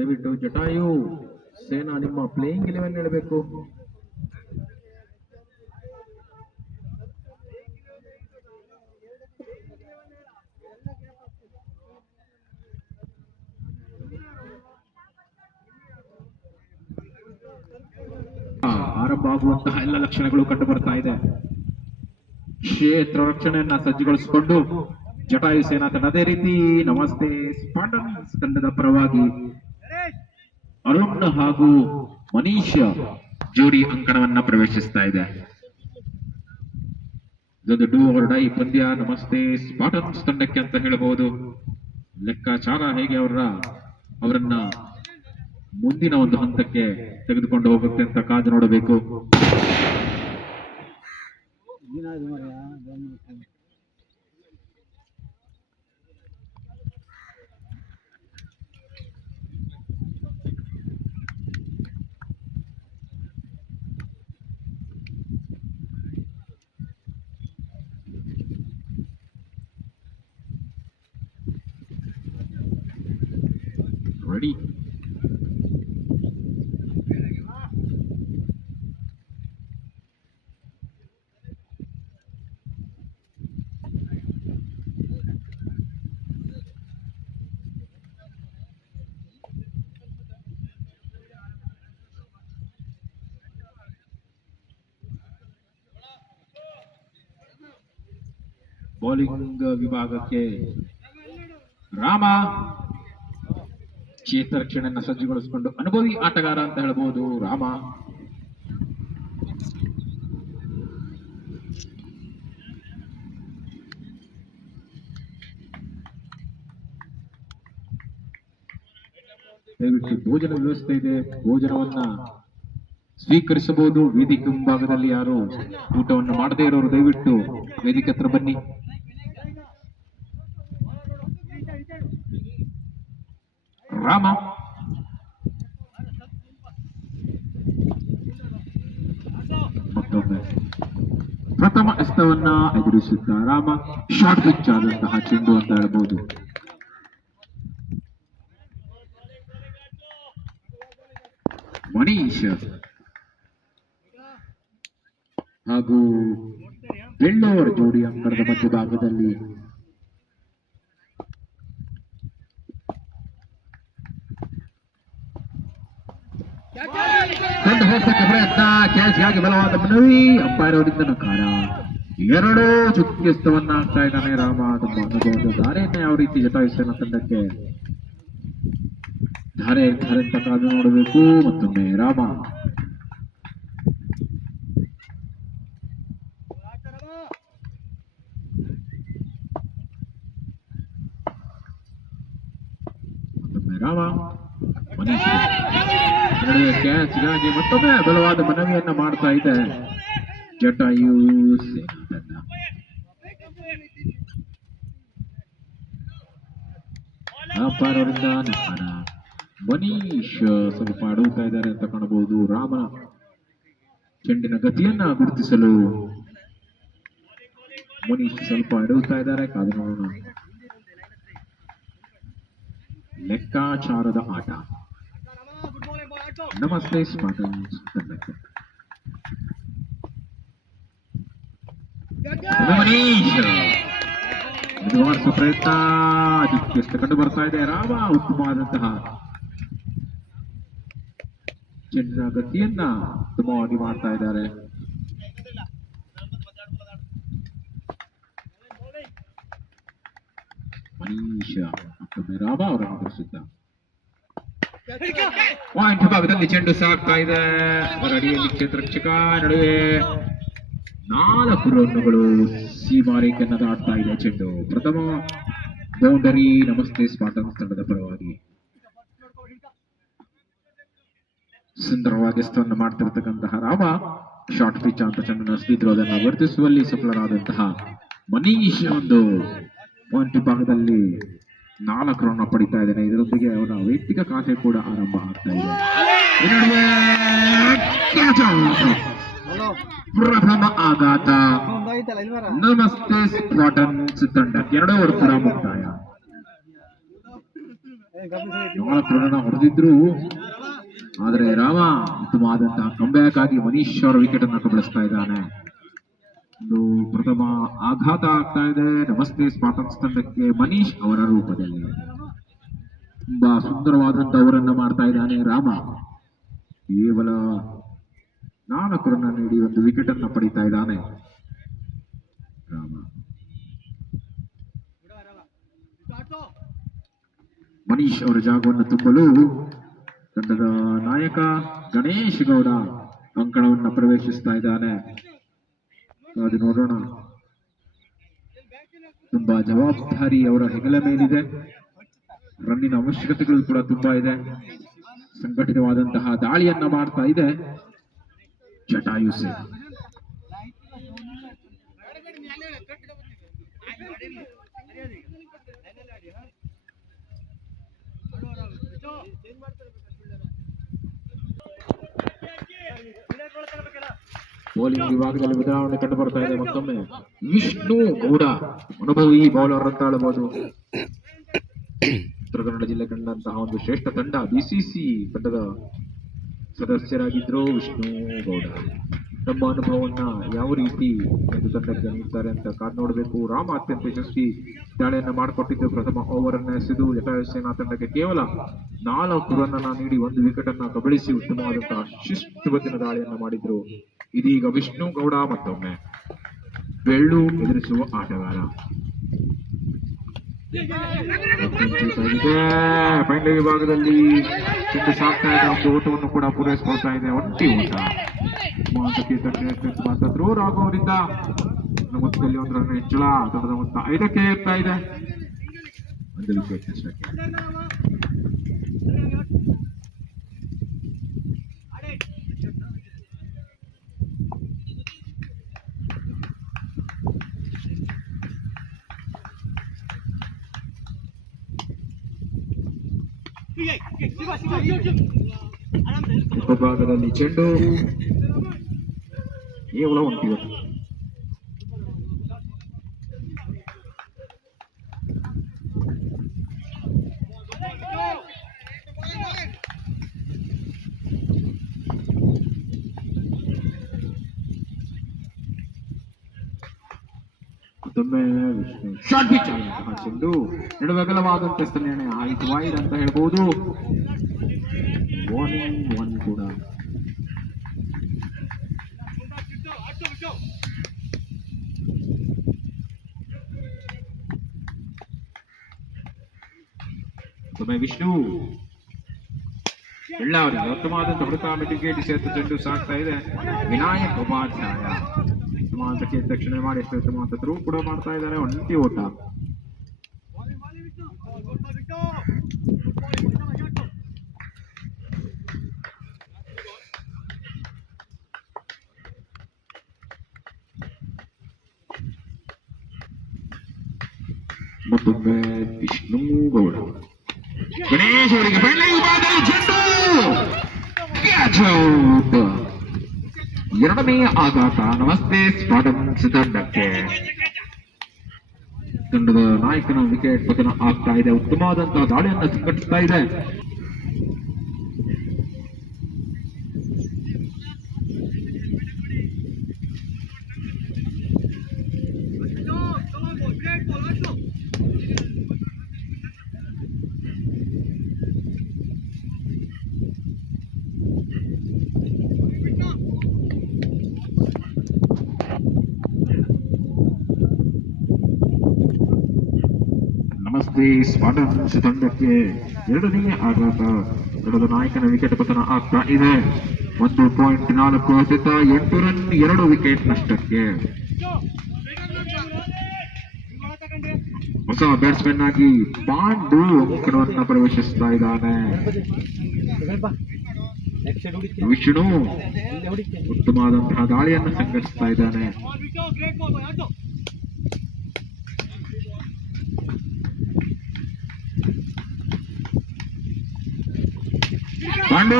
ದಯವಿಟ್ಟು ಜಟಾಯು ಸೇನಾ ನಿಮ್ಮ ಪ್ಲೇಯಿಂಗ್ 11 ಹೇಳಬೇಕು. ಆರಂಭ ಆಗುವಂತಹ ಎಲ್ಲ ಲಕ್ಷಣಗಳು ಕಂಡು ಬರ್ತಾ ಇದೆ. ಕ್ಷೇತ್ರ ರಕ್ಷಣೆಯನ್ನ ಸಜ್ಜುಗೊಳಿಸಿಕೊಂಡು ಜಟಾಯು ಸೇನಾ ತಂಡ. ಅದೇ ರೀತಿ ನಮಸ್ತೆ ಸ್ಪಾಟನ್ಸ್ ತಂಡದ ಪರವಾಗಿ ಅರುಣ್ ಹಾಗೂ ಮನೀಶ್ ಜೋಡಿ ಅಂಕಣವನ್ನ ಪ್ರವೇಶಿಸ್ತಾ ಇದೆ. ಇದೊಂದು ಡೂ ಆರ್ ಡೈ ಪಂದ್ಯ ನಮಸ್ತೆ ಸ್ಪಾಟನ್ಸ್ ತಂಡಕ್ಕೆ ಅಂತ ಹೇಳಬಹುದು. ಲೆಕ್ಕಾಚಾರ ಹೇಗೆ ಅವರನ್ನ ಮುಂದಿನ ಒಂದು ಹಂತಕ್ಕೆ ತೆಗೆದುಕೊಂಡು ಹೋಗುತ್ತೆ ಅಂತ ಕಾದು ನೋಡಬೇಕು. ರೆಡಿ ಬೌಲಿಂಗ್ ವಿಭಾಗಕ್ಕೆ ರಾಮ ಕ್ಷೇತ್ರ ರಕ್ಷಣೆಯನ್ನ ಸಜ್ಜುಗೊಳಿಸಿಕೊಂಡು ಅನುಭವಿ ಆಟಗಾರ ಅಂತ ಹೇಳಬಹುದು. ರಾಮ ದಯವಿಟ್ಟು ಭೋಜನ ವ್ಯವಸ್ಥೆ ಇದೆ, ಭೋಜನವನ್ನ ಸ್ವೀಕರಿಸಬಹುದು. ವೇದಿಕೆ ಮುಂಭಾಗದಲ್ಲಿ ಯಾರು ಊಟವನ್ನು ಮಾಡದೇ ಇರೋರು ದಯವಿಟ್ಟು ವೇದಿಕೆ ಹತ್ರ ಬನ್ನಿ. ರಾಮ ಮತ್ತೊಮ್ಮೆ ಪ್ರಥಮ ಎಸ್ತವನ್ನ ಎದುರಿಸುತ್ತ ರಾಮ. ಶಾರ್ಟ್ ಪಿಚ್ ಆದಂತಹ ಚೆಂಡು ಅಂತ ಹೇಳಬಹುದು. ಮನೀಶ್ ಹಾಗೂ ಬೆಳ್ಳೋರ್ ಜೋಡಿ ಅಂಕಣದ ಮಧ್ಯಭಾಗದಲ್ಲಿ ಕೊಂಡು ಹೋಗ್ತಕ್ಕ ಪ್ರಯತ್ನ. ಕ್ಯಾಚ್ಗಾಗಿ ಬಲವಾದ ಮನವಿ. ಅಂಪೈರ್ ಅವರಿಂದ ನಕಾರ. 2 ಚುಕ್ಕಿಸ್ತವನ್ನ ಆಗ್ತಾ ಇದ್ದಾನೆ ರಾಮ. ತಮ್ಮ ಅನುಭವದ ಧಾರೆಯನ್ನ ಯಾವ ರೀತಿ ಜಟಾಯು ಸೇನಾ ತಂಡಕ್ಕೆ ಧಾರೆ ಅಂತ ಕಾದು ನೋಡಬೇಕು. ಮತ್ತೊಮ್ಮೆ ರಾಮ ಮನೀಶ್ ಕ್ಯಾಚ್ಗಾಗಿ ಮತ್ತೊಮ್ಮೆ ಬಲವಾದ ಮನವಿಯನ್ನ ಮಾಡ್ತಾ ಇದೆ ಜಟಾಯು ಸೇನಾ ತಂಡ. ಅವರಿಂದ ನಕಾರ. ಮನೀಶ್ ಸ್ವಲ್ಪ ಅಡುತ್ತಾ ಇದ್ದಾರೆ ಅಂತ ಕಾಣಬಹುದು. ರಾಮ ಚೆಂಡಿನ ಗತಿಯನ್ನ ಗುರುತಿಸಲು ಮನೀಶ್ ಸ್ವಲ್ಪ ಅಡುತ್ತಾ ಇದ್ದಾರೆ, ಕಾದು ನೋಡೋಣ. ಲೆಕ್ಕಾಚಾರದ ಆಟ ನಮಸ್ತೆ ಸ್ಪಾಟನ್ಸ್ ತಂಡಕ್ಕೆ. ಮನೀಶ್ ಪ್ರಯತ್ನ ಅದಕ್ಕೆ ಕಂಡು ಬರ್ತಾ ಇದೆ. ರಾಮ ಉತ್ತಮವಾದಂತಹ ಚೆಂಡಿನ ಗತಿಯನ್ನ ಉತ್ತಮವಾಗಿ ಮಾಡ್ತಾ ಇದ್ದಾರೆ. ಮನೀಶ್ ಮತ್ತೊಮ್ಮೆ ರಾಮ ಅವರನ್ನು ಎದುರಿಸಿದ್ದ. ಪಾಯಿಂಟ್ ವಿಭಾಗದಲ್ಲಿ ಚೆಂಡು ಸಾಗ್ತಾ ಇದೆ. ಹೊರಡಿಯಲ್ಲಿ ಕ್ಷೇತ್ರರಕ್ಷಕ ನಡುವೆ 4 ರನ್ನುಗಳು ಸೀಮಾರೇಖೆಯನ್ನು ದಾಟ್ತಾ ಇದೆ ಚೆಂಡು. ಪ್ರಥಮ ಬೌಂಡರಿ ನಮಸ್ತೆ ಸ್ಪಾಟನ್ಸ್ ತಂಡದ ಪರವಾಗಿ. ಸುಂದರವಾಗಿ ಎಸ್ತವನ್ನು ಮಾಡ್ತಿರ್ತಕ್ಕಂತಹ ರಾಮ ಶಾರ್ಟ್ ಪಿಚ್ ಅಂತ ಚೆಂಡನ್ನು ಸ್ನೇಹಿತರು ಅದನ್ನು ವರ್ತಿಸುವಲ್ಲಿ ಸಫಲರಾದಂತಹ ಮನೀಶ್ ಒಂದು ಪಾಯಿಂಟ್ ವಿಭಾಗದಲ್ಲಿ 4 ರನ್ ಪಡಿತಾ ಇದ್ದಾನೆ. ಇದರೊಂದಿಗೆ ಅವರ ವೈಯಕ್ತಿಕ ಖಾತೆ ಕೂಡ ಆರಂಭ ಆಗ್ತಾ ಇದೆ. ಪ್ರಥಮ ಆಘಾತ ನಮಸ್ತೆ ಸ್ಪಾಟನ್ಸ್ ತಂಡ. 2 ಓವರ್ ಕೂಡ ಮುಕ್ತಾಯ. 4 ರನ್ ಹೊಡೆದಿದ್ರು. ಆದರೆ ರಾಮ ಉತ್ತಮವಾದಂತಹ ಕಂಬ್ಯಾಕ್ ಆಗಿ ಮನೀಶ್ ಅವರ ವಿಕೆಟ್ ಅನ್ನು ಕಬಳಿಸ್ತಾ ಇದ್ದಾನೆ. ಒಂದು ಪ್ರಥಮ ಆಘಾತ ಆಗ್ತಾ ಇದೆ ನಮಸ್ತೆ ಸ್ಪಾಟನ್ಸ್ ತಂಡಕ್ಕೆ ಮನೀಶ್ ಅವರ ರೂಪದಲ್ಲಿ. ತುಂಬಾ ಸುಂದರವಾದಂತಹ ಅವರನ್ನ ಮಾಡ್ತಾ ಇದ್ದಾನೆ ರಾಮ. ಕೇವಲ 4 ರನ್ ನೀಡಿ ಒಂದು ವಿಕೆಟ್ ಅನ್ನು ಪಡಿತಾ ಇದ್ದಾನೆ ರಾಮ. ಮನೀಶ್ ಅವರ ಜಾಗವನ್ನು ತುಂಬಲು ತಂಡದ ನಾಯಕ ಗಣೇಶ್ ಗೌಡ ಅಂಕಣವನ್ನು ಪ್ರವೇಶಿಸ್ತಾ ಇದ್ದಾನೆ. ಅದು ನೋಡೋಣ. ತುಂಬಾ ಜವಾಬ್ದಾರಿ ಅವರ ಹೆಗಲ ಮೇಲಿದೆ. ರನ್ನಿನ ಅವಶ್ಯಕತೆಗಳು ಕೂಡ ತುಂಬಾ ಇದೆ. ಸಂಘಟಿತವಾದಂತಹ ದಾಳಿಯನ್ನ ಮಾಡ್ತಾ ಇದೆ ಜಟಾಯು ಸೇನ್. ಬೌಲಿಂಗ್ ವಿಭಾಗದಲ್ಲಿ ಬದಲಾವಣೆ ಕಂಡು ಬರ್ತಾ ಇದೆ. ಮತ್ತೊಮ್ಮೆ ವಿಷ್ಣು ಗೌಡ ಅನುಭವಿ ಬೌಲರ್ ಅಂತ ಹೇಳಬಹುದು. ಉತ್ತರ ಕನ್ನಡ ಜಿಲ್ಲೆ ಕಂಡಂತಹ ಒಂದು ಶ್ರೇಷ್ಠ ತಂಡ ಬಿಸಿಸಿ ತಂಡದ ಸದಸ್ಯರಾಗಿದ್ರು ವಿಷ್ಣು ಗೌಡ. ತಮ್ಮ ಅನುಭವವನ್ನ ಯಾವ ರೀತಿ ಒಂದು ತಂಡಕ್ಕೆ ನೀಡ್ತಾರೆ ಅಂತ ಕಾದು ನೋಡಬೇಕು. ರಾಮ ಅತ್ಯಂತ ಯಶಸ್ವಿ ದಾಳಿಯನ್ನ ಮಾಡಿಕೊಟ್ಟಿದ್ದು. ಪ್ರಥಮ ಓವರ್ ಅನ್ನು ಎಸೆದು ಜಟಾಯು ಸೇನಾ ತಂಡಕ್ಕೆ ಕೇವಲ 4 ರನ್ ಅನ್ನ ನೀಡಿ ಒಂದು ವಿಕೆಟ್ ಅನ್ನ ಕಬಳಿಸಿ ಉತ್ತಮವಾದಂತಹ ಶಿಸ್ತುಬದ್ಧಿನ ದಾಳಿಯನ್ನ ಮಾಡಿದ್ರು. ಇದೀಗ ವಿಷ್ಣು ಗೌಡ ಮತ್ತೊಮ್ಮೆ ಬೆಳ್ಳು ಎದುರಿಸುವ ಆಟಗಾರ. ಫೈನಲ್ ವಿಭಾಗದಲ್ಲಿ ಚೆಂಡು ಸಾಕ್ತಾ ಇದೆ. ಒಂದು ಓಟವನ್ನು ಕೂಡ ಪೂರೈಸಿಕೊಳ್ತಾ ಇದೆ. ಒಂಟಿ ಓಟ ಥ್ರೋ ರಾಘವ್ ಅವರಿಂದ ಮೊತ್ತದಲ್ಲಿ 1 ರನ್ ಹೆಚ್ಚಳ. ತಂಡದ ಮೊತ್ತ 5ಕ್ಕೆ ಏರ್ತಾ ಇದೆ. ಒಂದು ವಿಕೆಟ್ ನಷ್ಟಕ್ಕೆ. ಭಾಗದಲ್ಲಿ ಚೆಂಡು ಕೇವಲ 1 ವಿಕೆಟ್. ಮತ್ತೊಮ್ಮೆ ಶಾರ್ಟ್ ಪಿಚ್ ಆದಂತಹ ಚೆಂಡು ನಡುವಗಲವಾದಂತಹ ಸ್ಥಳೀಯ ಆಯ್ತು ವೈಡ್ ಅಂತ ಹೇಳ್ಬೋದು. ವಾರ್ನಿಂಗ್ 1 ಕೂಡ. ಮತ್ತೊಮ್ಮೆ ವಿಷ್ಣು ಎಲ್ಲ ಅವರಿಗೆ ಉತ್ತಮವಾದಂತಹ ಹೊಡೆತ ಮಿಟಿಗೇಟ್ ಸೇರ್ತ ಚೆಂಡು ಸಾಕ್ತಾ ಇದೆ. ವಿನಾಯಕ್ ಉಪಾಧ್ಯಾಯ ಉತ್ತಮವಾದ ದಕ್ಷಿಣೆ ಮಾಡಿ ಉತ್ತಮವಾದ ಥ್ರೋ ಕೂಡ ಮಾಡ್ತಾ ಇದ್ದಾರೆ. ಒಂಟಿ ಓಟ. ಮತ್ತೊಮ್ಮೆ ವಿಷ್ಣು ಗೌಡ ಗಣೇಶ್ ಅವರಿಗೆ ಫೈನಲ್ ವಿಭಾಗದಲ್ಲಿ ಚೆಂಡು ಕ್ಯಾಚ್ ಔಟ್. 2ನೇ ಆಘಾತ ನಮಸ್ತೆ ಸ್ಪಾಟನ್ಸ್ ತಂಡಕ್ಕೆ. ತಂಡದ ನಾಯಕನ ವಿಕೆಟ್ ಪತನ ಆಗ್ತಾ ಇದೆ. ಉತ್ತಮವಾದಂತಹ ದಾಳಿಯನ್ನು ಸಂಘಟಿಸ್ತಾ ಇದೆ. ನಮಸ್ತೆ ಸ್ಪಾಟನ್ಸ್ ತಂಡಕ್ಕೆ 2ನೇ ಆಘಾತ. ತಂಡದ ನಾಯಕನ ವಿಕೆಟ್ ಪತನ ಆಗ್ತಾ ಇದೆ. 1.4 ಎಸೆತ 8 ರನ್ 2 ವಿಕೆಟ್ ನಷ್ಟಕ್ಕೆ. ಹೊಸ ಬ್ಯಾಟ್ಸ್ಮನ್ ಆಗಿ ಪಾಂಡು ಅಂಕಣವನ್ನು ಪ್ರವೇಶಿಸ್ತಾ ಇದ್ದಾನೆ. ವಿಷ್ಣು ಉತ್ತಮವಾದಂತಹ ದಾಳಿಯನ್ನು ಸಂಘಟಿಸ್ತಾ ಇದ್ದಾನೆ. ಪಾಂಡು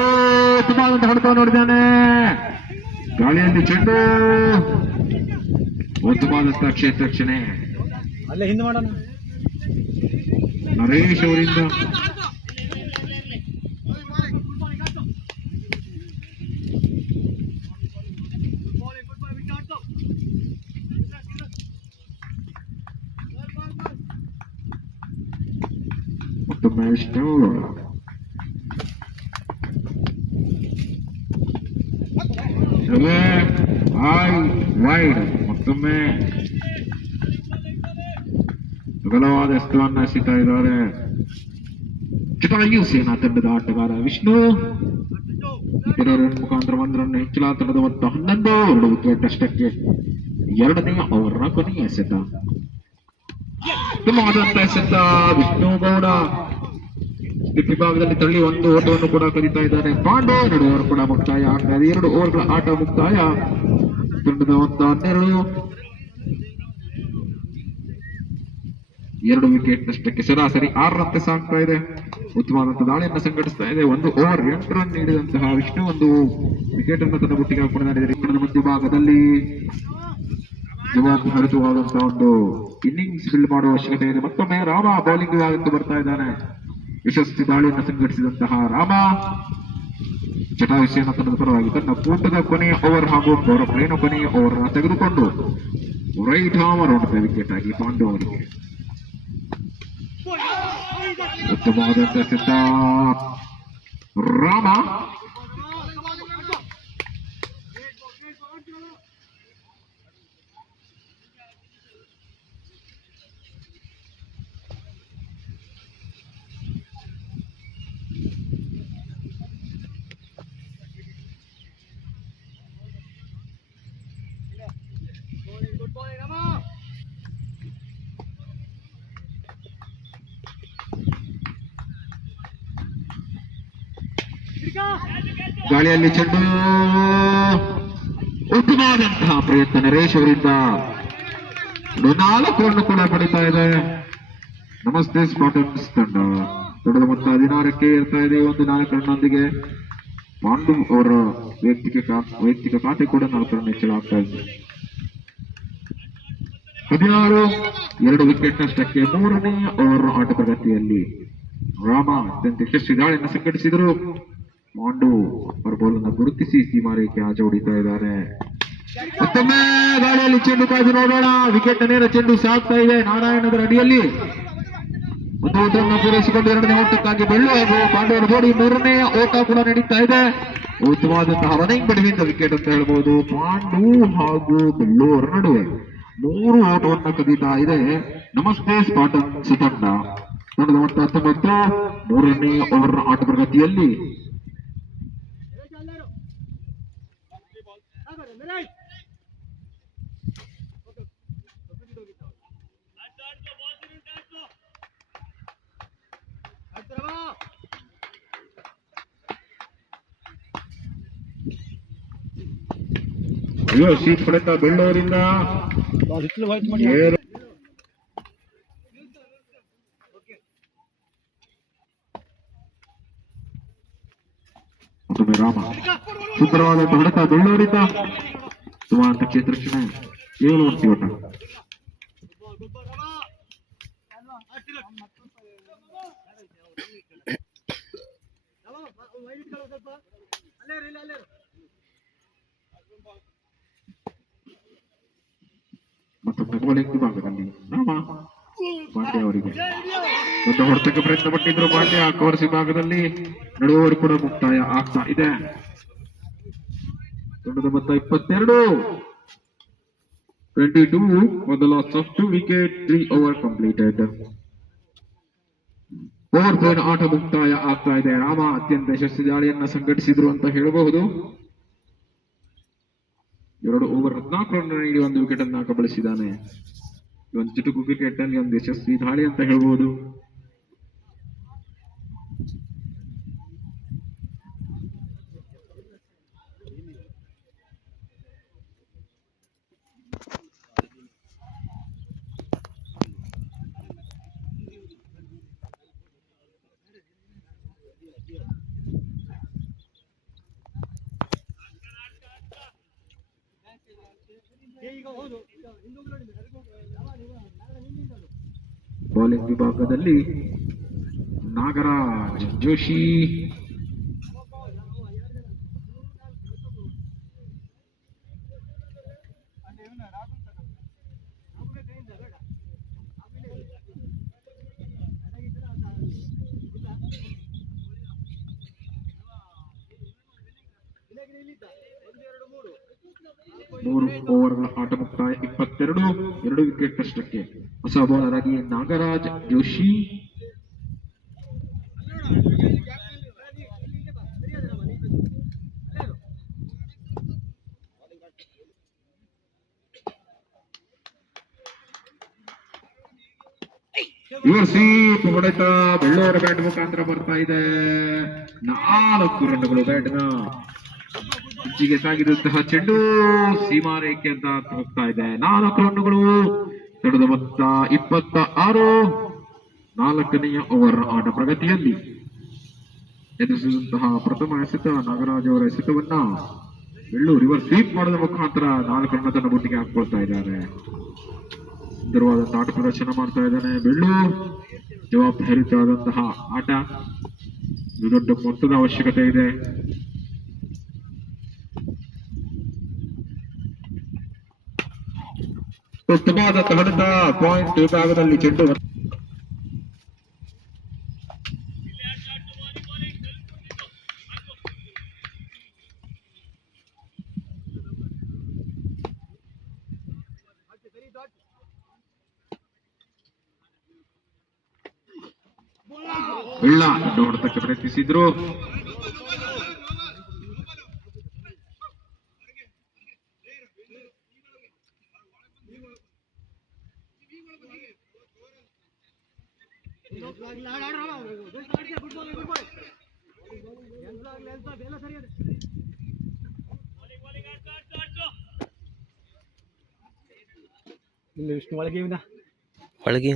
ಉತ್ತಮವಾದಂತಹ ಹೊಡೆತ ನೋಡಿದ್ದಾನೆ. ಗಾಳಿಯಲ್ಲಿ ಚೆಂಡು ಉತ್ತಮವಾದಂತಹ ಕ್ಷೇತ್ರ ರಕ್ಷಣೆ. ಅಲ್ಲೇ ಹಿಂದೆ ಮಾಡೋಣ. ನರೇಶ್ ಅವರಿಂದ ಮತ್ತೊಮ್ಮೆ ವಿಷ್ಣು ವೈಡ್ ಮತ್ತೊಮ್ಮೆ ಬಲವಾದ ಎಸ್ತುವನ್ನ ಎಸಿತಾ ಇದ್ದಾರೆ ಚಿಟಾಯು ಸೇನಾ ತಂಡದ ಆಟಗಾರ ವಿಷ್ಣು. ಇತರರ ಮುಖಾಂತರ ಒಂದರನ್ನು ಹೆಚ್ಚಳ ತಂಡದ ಮತ್ತು 11 2 ವಿಕೆಟ್ ಅಷ್ಟಕ್ಕೆ ಎರಡನೇ ಓವರ್ನ ಕೊನೆಯ ಎಸೆತ. ಉತ್ತಮವಾದಂತ ಎಸೆತ ವಿಷ್ಣು ಗೌಡ ಸ್ಥಿತಿ ಭಾಗದಲ್ಲಿ ತಳ್ಳಿ ಒಂದು ಓಟವನ್ನು ಕೂಡ ಕರೀತಾ ಇದ್ದಾರೆ. ಪಾಂಡೆ 2 ಓವರ್ ಕೂಡ ಮುಕ್ತಾಯ ಆಗ್ತಾ ಇದೆ. 2 ಓವರ್ಗಳ ಆಟ ಮುಕ್ತಾಯ. ತಂಡದ ಮೊತ್ತ 12 2 ವಿಕೆಟ್ ನಷ್ಟಕ್ಕೆ ಸರಾಸರಿ 6 ರಂತೆ ಸಾಗ್ತಾ ಇದೆ. ಉತ್ತಮವಾದಂತಹ ದಾಳಿಯನ್ನು ಸಂಘಟಿಸ್ತಾ ಇದೆ. 1 ಓವರ್ 8 ರನ್ ನೀಡಿದಂತಹ ವಿಷ್ಣು 1 ವಿಕೆಟ್ ಅನ್ನು ತನ್ನ ಗುಟ್ಟಿಗೆ ಹಾಕೊಂಡಿದ್ದಾರೆ. ತಂಡದ ಮಧ್ಯಭಾಗದಲ್ಲಿ ಜವಾಬ್ದಾರಿಯುತವಾದಂತಹ ಒಂದು ಇನ್ನಿಂಗ್ಸ್ ಬಿಲ್ಡ್ ಮಾಡುವ ಅವಶ್ಯಕತೆ ಇದೆ. ಮತ್ತೊಮ್ಮೆ ರಾಮ ಬೌಲಿಂಗ್ ವಿಭಾಗಕ್ಕೆ ಬರ್ತಾ ಇದ್ದಾನೆ. ಯಶಸ್ವಿ ದಾಳಿಯನ್ನು ಸಂಘಟಿಸಿದಂತಹ ರಾಮ ಜಟಾಯುಷೇನ ತಂಡದ ಪರವಾಗಿ ತನ್ನ ಕೂಟದ ಕೊನೆಯ ಓವರ್ ಹಾಗೂ ಪವರ್ ಪ್ಲೇನ ಕೊನೆಯ ಓವರ್ ತೆಗೆದುಕೊಂಡು ರೈಟ್ ಆರ್ಮ್ ರೌಂಡ್ ವಿಕೆಟ್ ಆಗಿ ಪಾಂಡು ಅವರಿಗೆ ಉತ್ತಮವಾದಂತಹ ಸಿದ್ಧ ರಾಮ ಗಾಳಿಯಲ್ಲಿ ಚೆಂಡು ಉತ್ತಮವಾದಂತಹ ಪ್ರಯತ್ನ ನರೇಶ್ ಅವರಿಂದ 4 ರನ್ ಕೂಡ ಪಡಿತಾ ಇದೆ. ನಮಸ್ತೆ ಸ್ಪಾಟನ್ಸ್ ತಂಡ ತಂಡದ ಮೊತ್ತ 16ಕ್ಕೆ ಇರ್ತಾ ಇದೆ. 4 ರನ್ನೊಂದಿಗೆ ಪಾಂಡು ಅವರ ವೈಯಕ್ತಿಕ ಖಾತೆ ಕೂಡ 4 ರನ್ ಹೆಚ್ಚಳ ಆಗ್ತಾ ಇದೆ. 16 2 ವಿಕೆಟ್ ನಷ್ಟಕ್ಕೆ 3ನೇ ಓವರ್ ಆಟ ಪ್ರಗತಿಯಲ್ಲಿ ರಾಮ ಅತ್ಯಂತ ಯಶಸ್ವಿ ದಾಳಿಯನ್ನು ಸಂಘಟಿಸಿದರು. ಪಾಂಡು ಅವರ ಬಾಲ್ ಅನ್ನು ಗುರುತಿಸಿ ಸೀಮಾರೇಖೆ ಆಚೆ ಹೊಡಿತಾ ಇದ್ದಾರೆ. ಮತ್ತೊಮ್ಮೆ ಗಾಳಿಯಲ್ಲಿ ಚೆಂಡು ಕಾದು ನೋಡೋಣ. ವಿಕೆಟ್ ನೇರ ಚೆಂಡು ಸಾಗ್ತಾ ಇದೆ. ನಾರಾಯಣದ ಅಡಿಯಲ್ಲಿ 1 ಓಟವನ್ನು ಪೂರೈಸಿಕೊಂಡು 2ನೇ ಓಟಕ್ಕಾಗಿ ಬೆಳ್ಳು ಹಾಗೂ ಪಾಂಡು ಅವರ ಬೋಡಿ 3ನೇ ಓಟ ಕೂಡ ನಡೀತಾ ಇದೆ. ಉತ್ತಮವಾದಂತಹ ರನ್ನಿಂಗ್ ಬಡಿವಿಂದ ವಿಕೆಟ್ ಅಂತ ಹೇಳ್ಬೋದು. ಪಾಂಡು ಹಾಗೂ ಬೆಳ್ಳು ಅವರ ನಡುವೆ 3 ಓಟವನ್ನು ಕದೀತಾ ಇದೆ ನಮಸ್ತೆ ಸ್ಪಾಟನ್ಸ್ ತಂಡ. ತಂಡದ ಮೊತ್ತ 19 3ನೇ ಓವರ್ ಆಟ ಪ್ರಗತಿಯಲ್ಲಿ ಶೀಟ್ ಹೊಡೆತ ಬೆಳ್ಳೂರಿಂದ ರಾಮ ಸುಂದರವಾದ ಹೊಡೆತ ಬೆಳ್ಳೂರಿಂದ ಸುಮಾರು ಕ್ಷೇತ್ರಕ್ಷಣೆ 7 ವರ್ಷ ಓಟ. ಮತ್ತೊಮ್ಮೆ ಬೌಲಿಂಗ್ ವಿಭಾಗದಲ್ಲಿ ರಾಮ ಪಾಂಡ್ಯ ಅವರಿಗೆ ಒಂದು ಹೊಡೆತಕ್ಕೆ ಪ್ರಯತ್ನ ಪಟ್ಟಿದ್ರು. ಪಾಂಡ್ಯ ಕವರ್ಸ್ ವಿಭಾಗದಲ್ಲಿ ನಡುವವರು ಕೂಡ ಮುಕ್ತಾಯ ಆಗ್ತಾ ಇದೆ. ತಂಡದ ಮೊತ್ತ 22 for the loss of 2 wicket, 3 over completed. Over ಪ್ಲೇನ್ ಆಟ ಮುಕ್ತಾಯ ಆಗ್ತಾ ಇದೆ. ರಾಮ ಅತ್ಯಂತ ಯಶಸ್ವಿ ದಾಳಿಯನ್ನ ಸಂಘಟಿಸಿದ್ರು ಅಂತ ಹೇಳಬಹುದು. 2 ಓವರ್ 14 ರನ್ ನೀಡಿ 1 ವಿಕೆಟ್ ಅನ್ನ ಕಬಳಿಸಿದ್ದಾನೆ. ಒಂದು ಚುಟುಕು ಕ್ರಿಕೆಟ್ ನಲ್ಲಿ ಒಂದು ಯಶಸ್ವಿ ದಾಳಿ ಅಂತ ಹೇಳ್ಬಹುದು. ಬೌಲಿಂಗ್ ವಿಭಾಗದಲ್ಲಿ ನಾಗರಾಜ್ ಜೋಶಿ, 3 ಓವರ್ಗಳ ಆಟ ಮುಕ್ತಾಯ 22 ವಿಕೆಟ್ ನಷ್ಟಕ್ಕೆ. ಹೊಸ ಬೌಲರ್ ಆಗಿ ನಾಗರಾಜ್ ಜೋಶಿ, ಸ್ವೀಪ್ ಹೊಡೆತ ಬೆಳ್ಳೂರ ಬ್ಯಾಟ್ ಮುಖಾಂತರ ಬರ್ತಾ ಇದೆ. 4 ರನ್ಗಳು ಬ್ಯಾಟ್ನ ಅಂಚಿಗೆ ಸಾಗಿದಂತಹ ಚೆಂಡು ಸೀಮಾ ರೇಖೆ ಅಂತ ಹೋಗ್ತಾ ಇದೆ. 4 ರನ್ಗಳು. ತಡದ ಮೊತ್ತ 26. 4ನೇ ಓವರ್ ಆಟ ಪ್ರಗತಿಯಲ್ಲಿ ಎದುರಿಸಿದಂತಹ ಪ್ರಥಮ ಎಸೆತ ನಾಗರಾಜ್ ಅವರ ಎಸೆತವನ್ನ ಬೆಳ್ಳೂರು ರಿವರ್ಸ್ ಸ್ವೀಪ್ ಮಾಡೋದ ಮುಖಾಂತರ 4 ರನ್ ತನ್ನ ಬುಟ್ಟಿಗೆ ಹಾಕೊಳ್ತಾ ಇದ್ದಾರೆ. ಸುಂದರವಾದಂತಹ ಆಟ ಪ್ರದರ್ಶನ ಮಾಡ್ತಾ ಇದ್ದಾನೆ ಬೆಳ್ಳೂರು. ಜವಾಬ್ದಾರಿಯುತವಾದಂತಹ ಆಟ. ದೊಡ್ಡ ಮೊತ್ತದ ಅವಶ್ಯಕತೆ ಇದೆ. ಉತ್ತಮವಾದಂತಹ ಹೊಡೆತ. ಪಾಯಿಂಟ್ ವಿಭಾಗದಲ್ಲಿ ಚೆಂಡು ಇಲ್ಲ ಹೊಡೆತಕ್ಕೆ ಪ್ರಯತ್ನಿಸಿದ್ರು. ಒಳಗೆ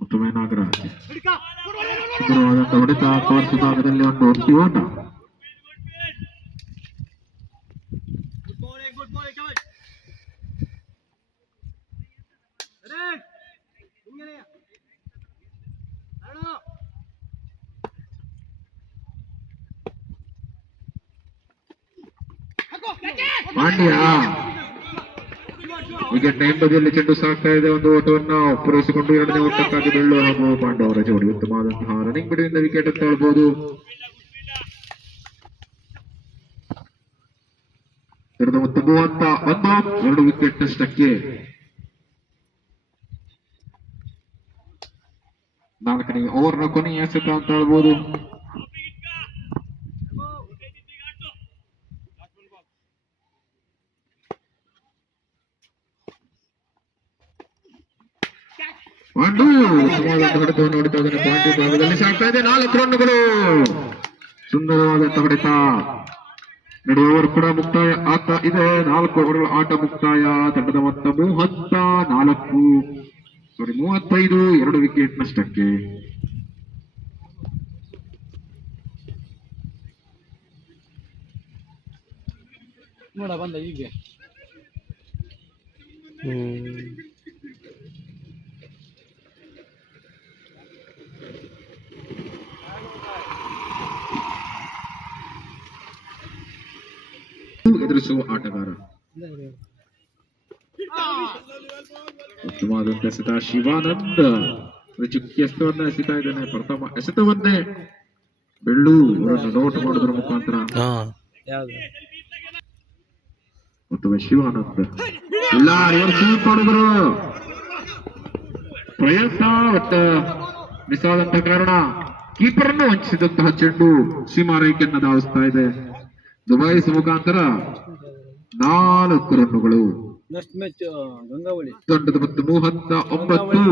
ಮತ್ತೊಮ್ಮೆ ನಾಗರಾಜ್ ಸುಂದರವಾದಂತಹ ಹೊಡೆತ. ಕವರ್ ವಿಭಾಗದಲ್ಲಿ ಒಂದು ಒತ್ತಿ ಓಟ. ಪಾಂಡ್ಯ ವಿಕೆಟ್ ಹಿಂಬದಿಯಲ್ಲಿ ಚೆಂಡು ಸಾಕ್ತಾ ಇದೆ. ಒಂದು ಓಟವನ್ನು ಪೂರೈಸಿಕೊಂಡು 2ನೇ ಓಟಕ್ಕಾಗಿ ಬೆಳ್ಳು ಹಾಗೂ ಪಾಂಡ್ಯ ಅವರ ಜೋಡಿ ಉತ್ತಮವಾದಂತಹ ರನ್ನಿಂಗ್ ಬಿಡುವಿಂದ ವಿಕೆಟ್ ಅಂತ ಹೇಳ್ಬೋದು. 2 ವಿಕೆಟ್ ನಷ್ಟಕ್ಕೆ 4ನೇ ಓವರ್ನ ಕೊನೆಯ ಎಸೆತ ಅಂತ ಹೇಳ್ಬೋದು. ಹೊಡೆತವನ್ನು ಹೊಡಿತಾ ಇದ್ದಾನೆ. ಪಾಯಿಂಟ್ ವಿಭಾಗದಲ್ಲಿ ಸಾಕ್ತಾ ಇದೆ. 4 ರನ್ಗಳು. ಸುಂದರವಾದಂತಹ ಹೊಡೆತ. 2 ಓವರ್ ಕೂಡ ಮುಕ್ತಾಯ ಆಗ್ತಾ ಇದೆ. 4 ಓವರ್ಗಳ ಆಟ ಮುಕ್ತಾಯ. ತಂಡದ ಮೊತ್ತ 35. 2 ವಿಕೆಟ್ ನಷ್ಟಕ್ಕೆ. ನೋಡ ಬಂದ ಹೀಗೆ ಎದುರಿಸುವ ಆಟಗಾರ. ಉತ್ತಮವಾದಂತಹ ಎಸೆತ. ಶಿವಾನಂದ್ ಚುಕ್ಕಿ ಎಸೆತವನ್ನ ಎಸೆತಾ ಇದ್ದಾನೆ. ಪ್ರಥಮ ಎಸೆತವನ್ನೇ ಬೆಳ್ಳೂರನ್ನು ನೋಟ್ ಮಾಡೋದ್ರ ಮುಖಾಂತರ. ಮತ್ತೊಮ್ಮೆ ಶಿವಾನಂದ್ ಇಲ್ಲ ರಿವರ್ಸ್ ಸ್ವೀಪ್ ಮಾಡಿದ್ರು. ಪ್ರಯತ್ನ ಒಟ್ಟ ಮಿಸ್ ಆದಂತಹ ಕಾರಣ ಕೀಪರ್ ಅನ್ನು ವಂಚಿಸಿದಂತಹ ಚೆಂಡು ಸೀಮಾ ರೇಖೆಯನ್ನು ಧಾವಿಸ್ತಾ ಇದೆ. ದುಬಾಯಿಸುವ ಮುಖಾಂತರ 4 ರನ್ಗಳು. ತಂಡದ ಮತ್ತು 39.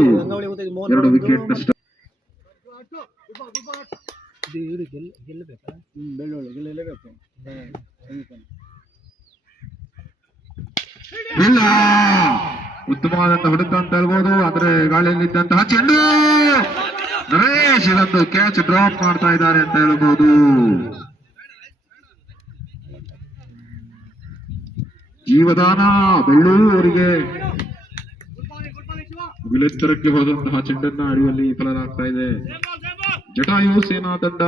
2 ವಿಕೆಟ್ ನಷ್ಟ. ಇಲ್ಲ ಉತ್ತಮವಾದಂತಹ ಹೊಡೆತ ಅಂತ ಹೇಳ್ಬೋದು. ಆದ್ರೆ ಗಾಳಿಯಲ್ಲಿದ್ದಂತಹ ಚೆಂಡು ನರೇಶ್ ಇದೊಂದು ಕ್ಯಾಚ್ ಡ್ರಾಪ್ ಮಾಡ್ತಾ ಇದ್ದಾರೆ ಅಂತ ಹೇಳ್ಬೋದು. ಜೀವದಾನ ಬೆಳ್ಳೂರಿಗೆ ಮುಗಿಲೆತ್ತರಕ್ಕೆ ಹೋದಂತಹ ಚೆಂಡನ್ನ ಅಡಿಯಲ್ಲಿ ವಿಫಲರಾಗ್ತಾ ಇದೆ. ಜಟಾಯು ಸೇನಾ ತಂಡ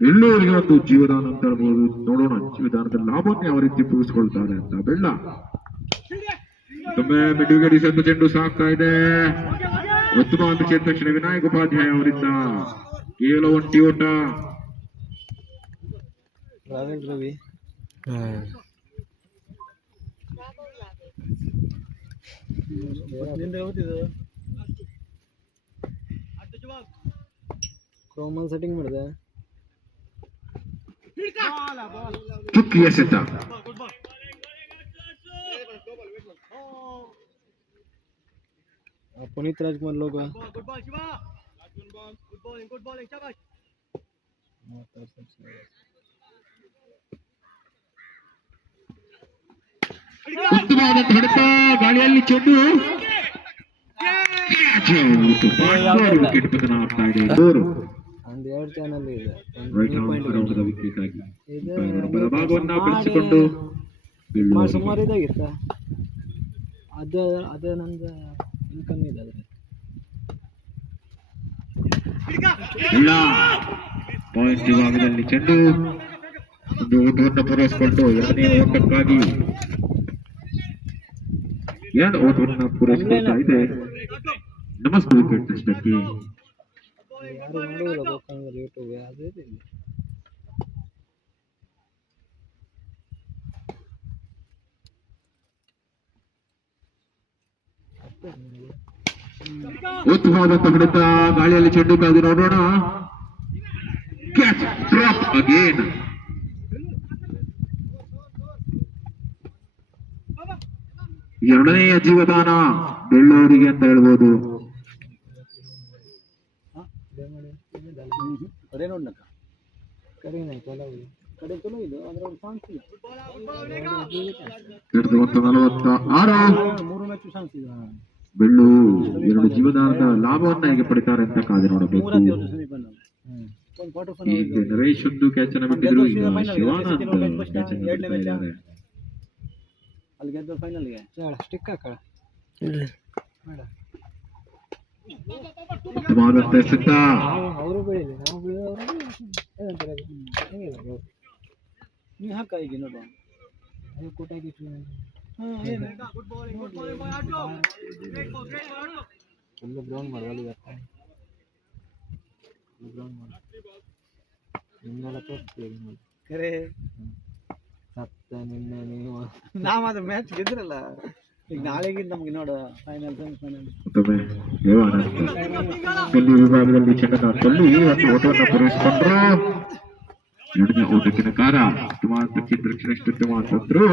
ಬೆಳ್ಳೂರಿಗೆ ಒಂದು ಜೀವದಾನ ಅಂತ ಹೇಳ್ಬೋದು. ನೋಡೋಣ ಜೀವದಾನದ ಲಾಭವನ್ನು ಯಾವ ರೀತಿ ಪೂರಿಸಿಕೊಳ್ತಾರೆ ಅಂತ. ಬೆಳ್ಳ ಒಮ್ಮೆ ಮಿಡುಗಡಿ ಸಂತ ಚೆಂಡು ಸಾಕ್ತಾ ಇದೆ. ಉತ್ತಮ ಅಂತ ಕ್ಷೇತ್ರ ತಕ್ಷಣ ವಿನಾಯಕ್ ಉಪಾಧ್ಯಾಯ ಅವರಿಂದ ಕೇವಲ ಒಂಟಿ ಓಟ. ರವಿ ಕ್ರೋಮಲ್ ಸೆಟ್ಟಿಂಗ್ ಮಾಡಿದೆ. ಚುಕ್ಕಿ ಎಸೆತ. ಪುನೀತ್ ರಾಜ್ಕುಮಾರ್ ಲೋಗ ಉತ್ತಮವಾದಂತ ಹೊಡೆತ. ಗಾಳಿಯಲ್ಲಿ ಚೆಂಡು ವಿಕೆಟ್ ಪತನ ಆಗ್ತಾ ಇದೆ. ಒಂದು 2 ಚಾನಲ್ ಇದೆ. ವಿಕೆಟ್ ಆಗಿ ಬಲಭಾಗವನ್ನ ಬೆಳೆಸಿಕೊಂಡು ಸುಮಾರು ಇದಾಗಿತ್ತ. ಅದು ನಂದು ಇನ್ಕಮ್ ಇದೆ ಅದ್ರ. ಇಲ್ಲ ಪಾಯಿಂಟ್ ವಿಭಾಗದಲ್ಲಿ ಚೆಂಡು ಒಂದು ಓಟವನ್ನು ಪೂರೈಸಿಕೊಂಡು ಎರಡನೇ ಓಟಕ್ಕಾಗಿ 2 ಓಟವನ್ನು ಪೂರೈಸಿಕೊಳ್ತಾ ಇದೆ. ನಮಸ್ತೆ ವಿಕೆಟ್ ಅಷ್ಟಕ್ಕೆ. ಯಾರು ನೋಡುವುದಿಲ್ಲ ಗೋಕರ್ಣದಲ್ಲಿ ಯೂಟ್ಯೂಬ್ ಅದೇ ಇಲ್ಲ. ಉತ್ತಮವಾದಂತ ಹೊಡೆತ. ಗಾಳಿಯಲ್ಲಿ ಚೆಂಡು ಕಾದು ನೋಡೋಣ. Catch drop again. ಎರಡನೆಯ ಜೀವದಾನ ಬೆಳ್ಳೂರಿಗೆ ಅಂತ ಹೇಳ್ಬೋದು. ಕಡೆ ನೋಡ್ಲಕ್ಕ ಕಡೆ ಕಡೆ ಚಲೋ ಇದು ಅದ್ರ ಒಂದು ಸಾಂಗ್ಸ್ ಇಲ್ಲ. 46 3 ಮ್ಯಾಚ್ ಸಾಂಗ್ಸ್ ಇದೆ. ಬೆಳ್ಳು 2 ಜೀವದಾನದ ಲಾಭವನ್ನ ಹೇಗೆ ಪಡಿತಾರೆ ಅಂತ ಕಾದು ನೋಡಬೇಕು. ಈಗ ನರೇಶ್ ಒಂದು ಕ್ಯಾಚ್ ಅನ್ನು ಬಿಟ್ಟಿದ್ರು. ಈಗ ಶಿವಾನಂದ್ ಕ್ಯಾಚ್ ಅನ್ನು ಬಿಡ್ತಾ ಇದ್ದಾರೆ. ಅಲ್ಲಿ ಗೆದ್ದ ಫೈನಲ್ಗೆ ಸ್ಟಿಕ್ ಹಾಕ ಉತ್ತಮವಾದಂತ ಎಸೆತ. ಅವರು ಬೆಳಿಲಿ ನಾವು ಬೆಳೆದವರು ನೀ ಹಾಕ ಈಗ ನೋಡುವ ಕೂಟ ಫುಲ್ ಗ್ರೌಂಡ್ ಮಾಡುವಲ್ಲಿ ಗ್ರೌಂಡ್ ಮಾಡು ನಿನ್ನೆಲ್ಲ ತೋರಿಸ್ತೀವಿ ನೋಡಿ ಕರೆ ಸತ್ತ ನಿನ್ನೆ ನೀವು ನಾವು ಅದು ಮ್ಯಾಚ್ ಗೆದ್ರಲ್ಲ. ಈಗ ನಾಳೆಗೆ ನಮ್ಗೆ ನೋಡ ಫೈನಲ್ ಸೆಮಿಫೈನಲ್. ವಿಭಾಗದಲ್ಲಿ ಚೆಂಡನ್ನು ತಳ್ಳಿ ಒಂದು ಓಟವನ್ನು ಪೂರೈಸಿಕೊಂಡ್ರು. ಎರಡನೇ ಓಟಕ್ಕೆ ನಕಾರ. ಉತ್ತಮ ಚಿತ್ರಕ್ಷಣ ಉತ್ತಮ ಅಂತಂದ್ರು.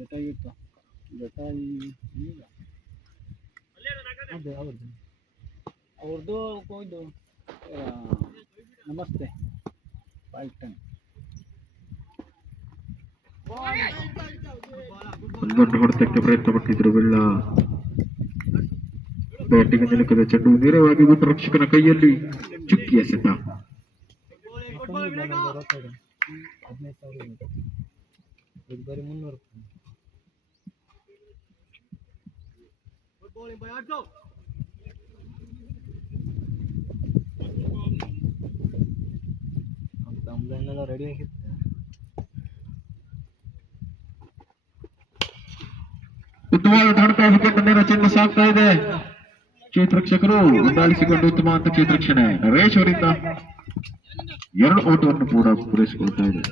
ಜಟಾಯಿ ಇತ್ತು ಜಟಾಯಿ ಅದೇ ಅವ್ರದ್ದು ಇದು ನಮಸ್ತೆ 5-10 ಒಂದೊಂದು ಹೊಡೆತಕ್ಕೆ ಪ್ರಯತ್ನ ಪಟ್ಟಿದ್ರು. ಬೆಳ್ಳ ಬ್ಯಾಟಿಂಗ್ ನಿಲುಕದ ಚೆಂಡು ನೇರವಾಗಿ ರಕ್ಷಕನ ಕೈಯಲ್ಲಿ. ಚುಕ್ಕಿ ಎಸೆತ. 15,000 ಬರೀ 300 ರೂಪಾಯಿ. ಕಂಪ್ಲೇಂಟ್ ರೆಡಿ ಆಗಿತ್ತು. ಉತ್ತಮವಾದ ಹೊಡೆತ. ವಿಕೆಟ್ ನೇರ ಚೆಂಡು ಸಾಕ್ತಾ ಇದೆ. ಕ್ಷೇತ್ರಕ್ಷಕರು ಹೊಂದಾಳಿಸಿಕೊಂಡು ಉತ್ತಮ ಅಂತ ಕ್ಷೇತ್ರಕ್ಷಣೆ ನರೇಶ್ ಅವರಿಂದ 2 ಓಟವನ್ನು ಕೂಡ ಪೂರೈಸಿಕೊಳ್ತಾ ಇದೆ.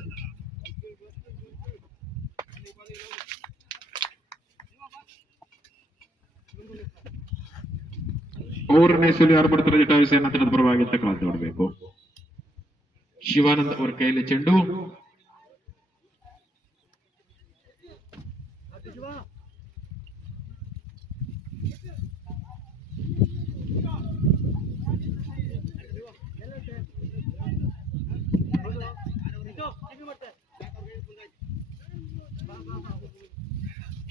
ಮೂರನೇ ಸುಲಿ ಯಾರು ಬರ್ತಾರೆ ಜಟಾಯು ಸೇನಾ ತಂಡದ ಪರವಾಗಿ ಅಂತ ಕಾದು ನೋಡಬೇಕು. ಶಿವಾನಂದ್ ಅವರ ಕೈಯಲ್ಲಿ ಚೆಂಡು.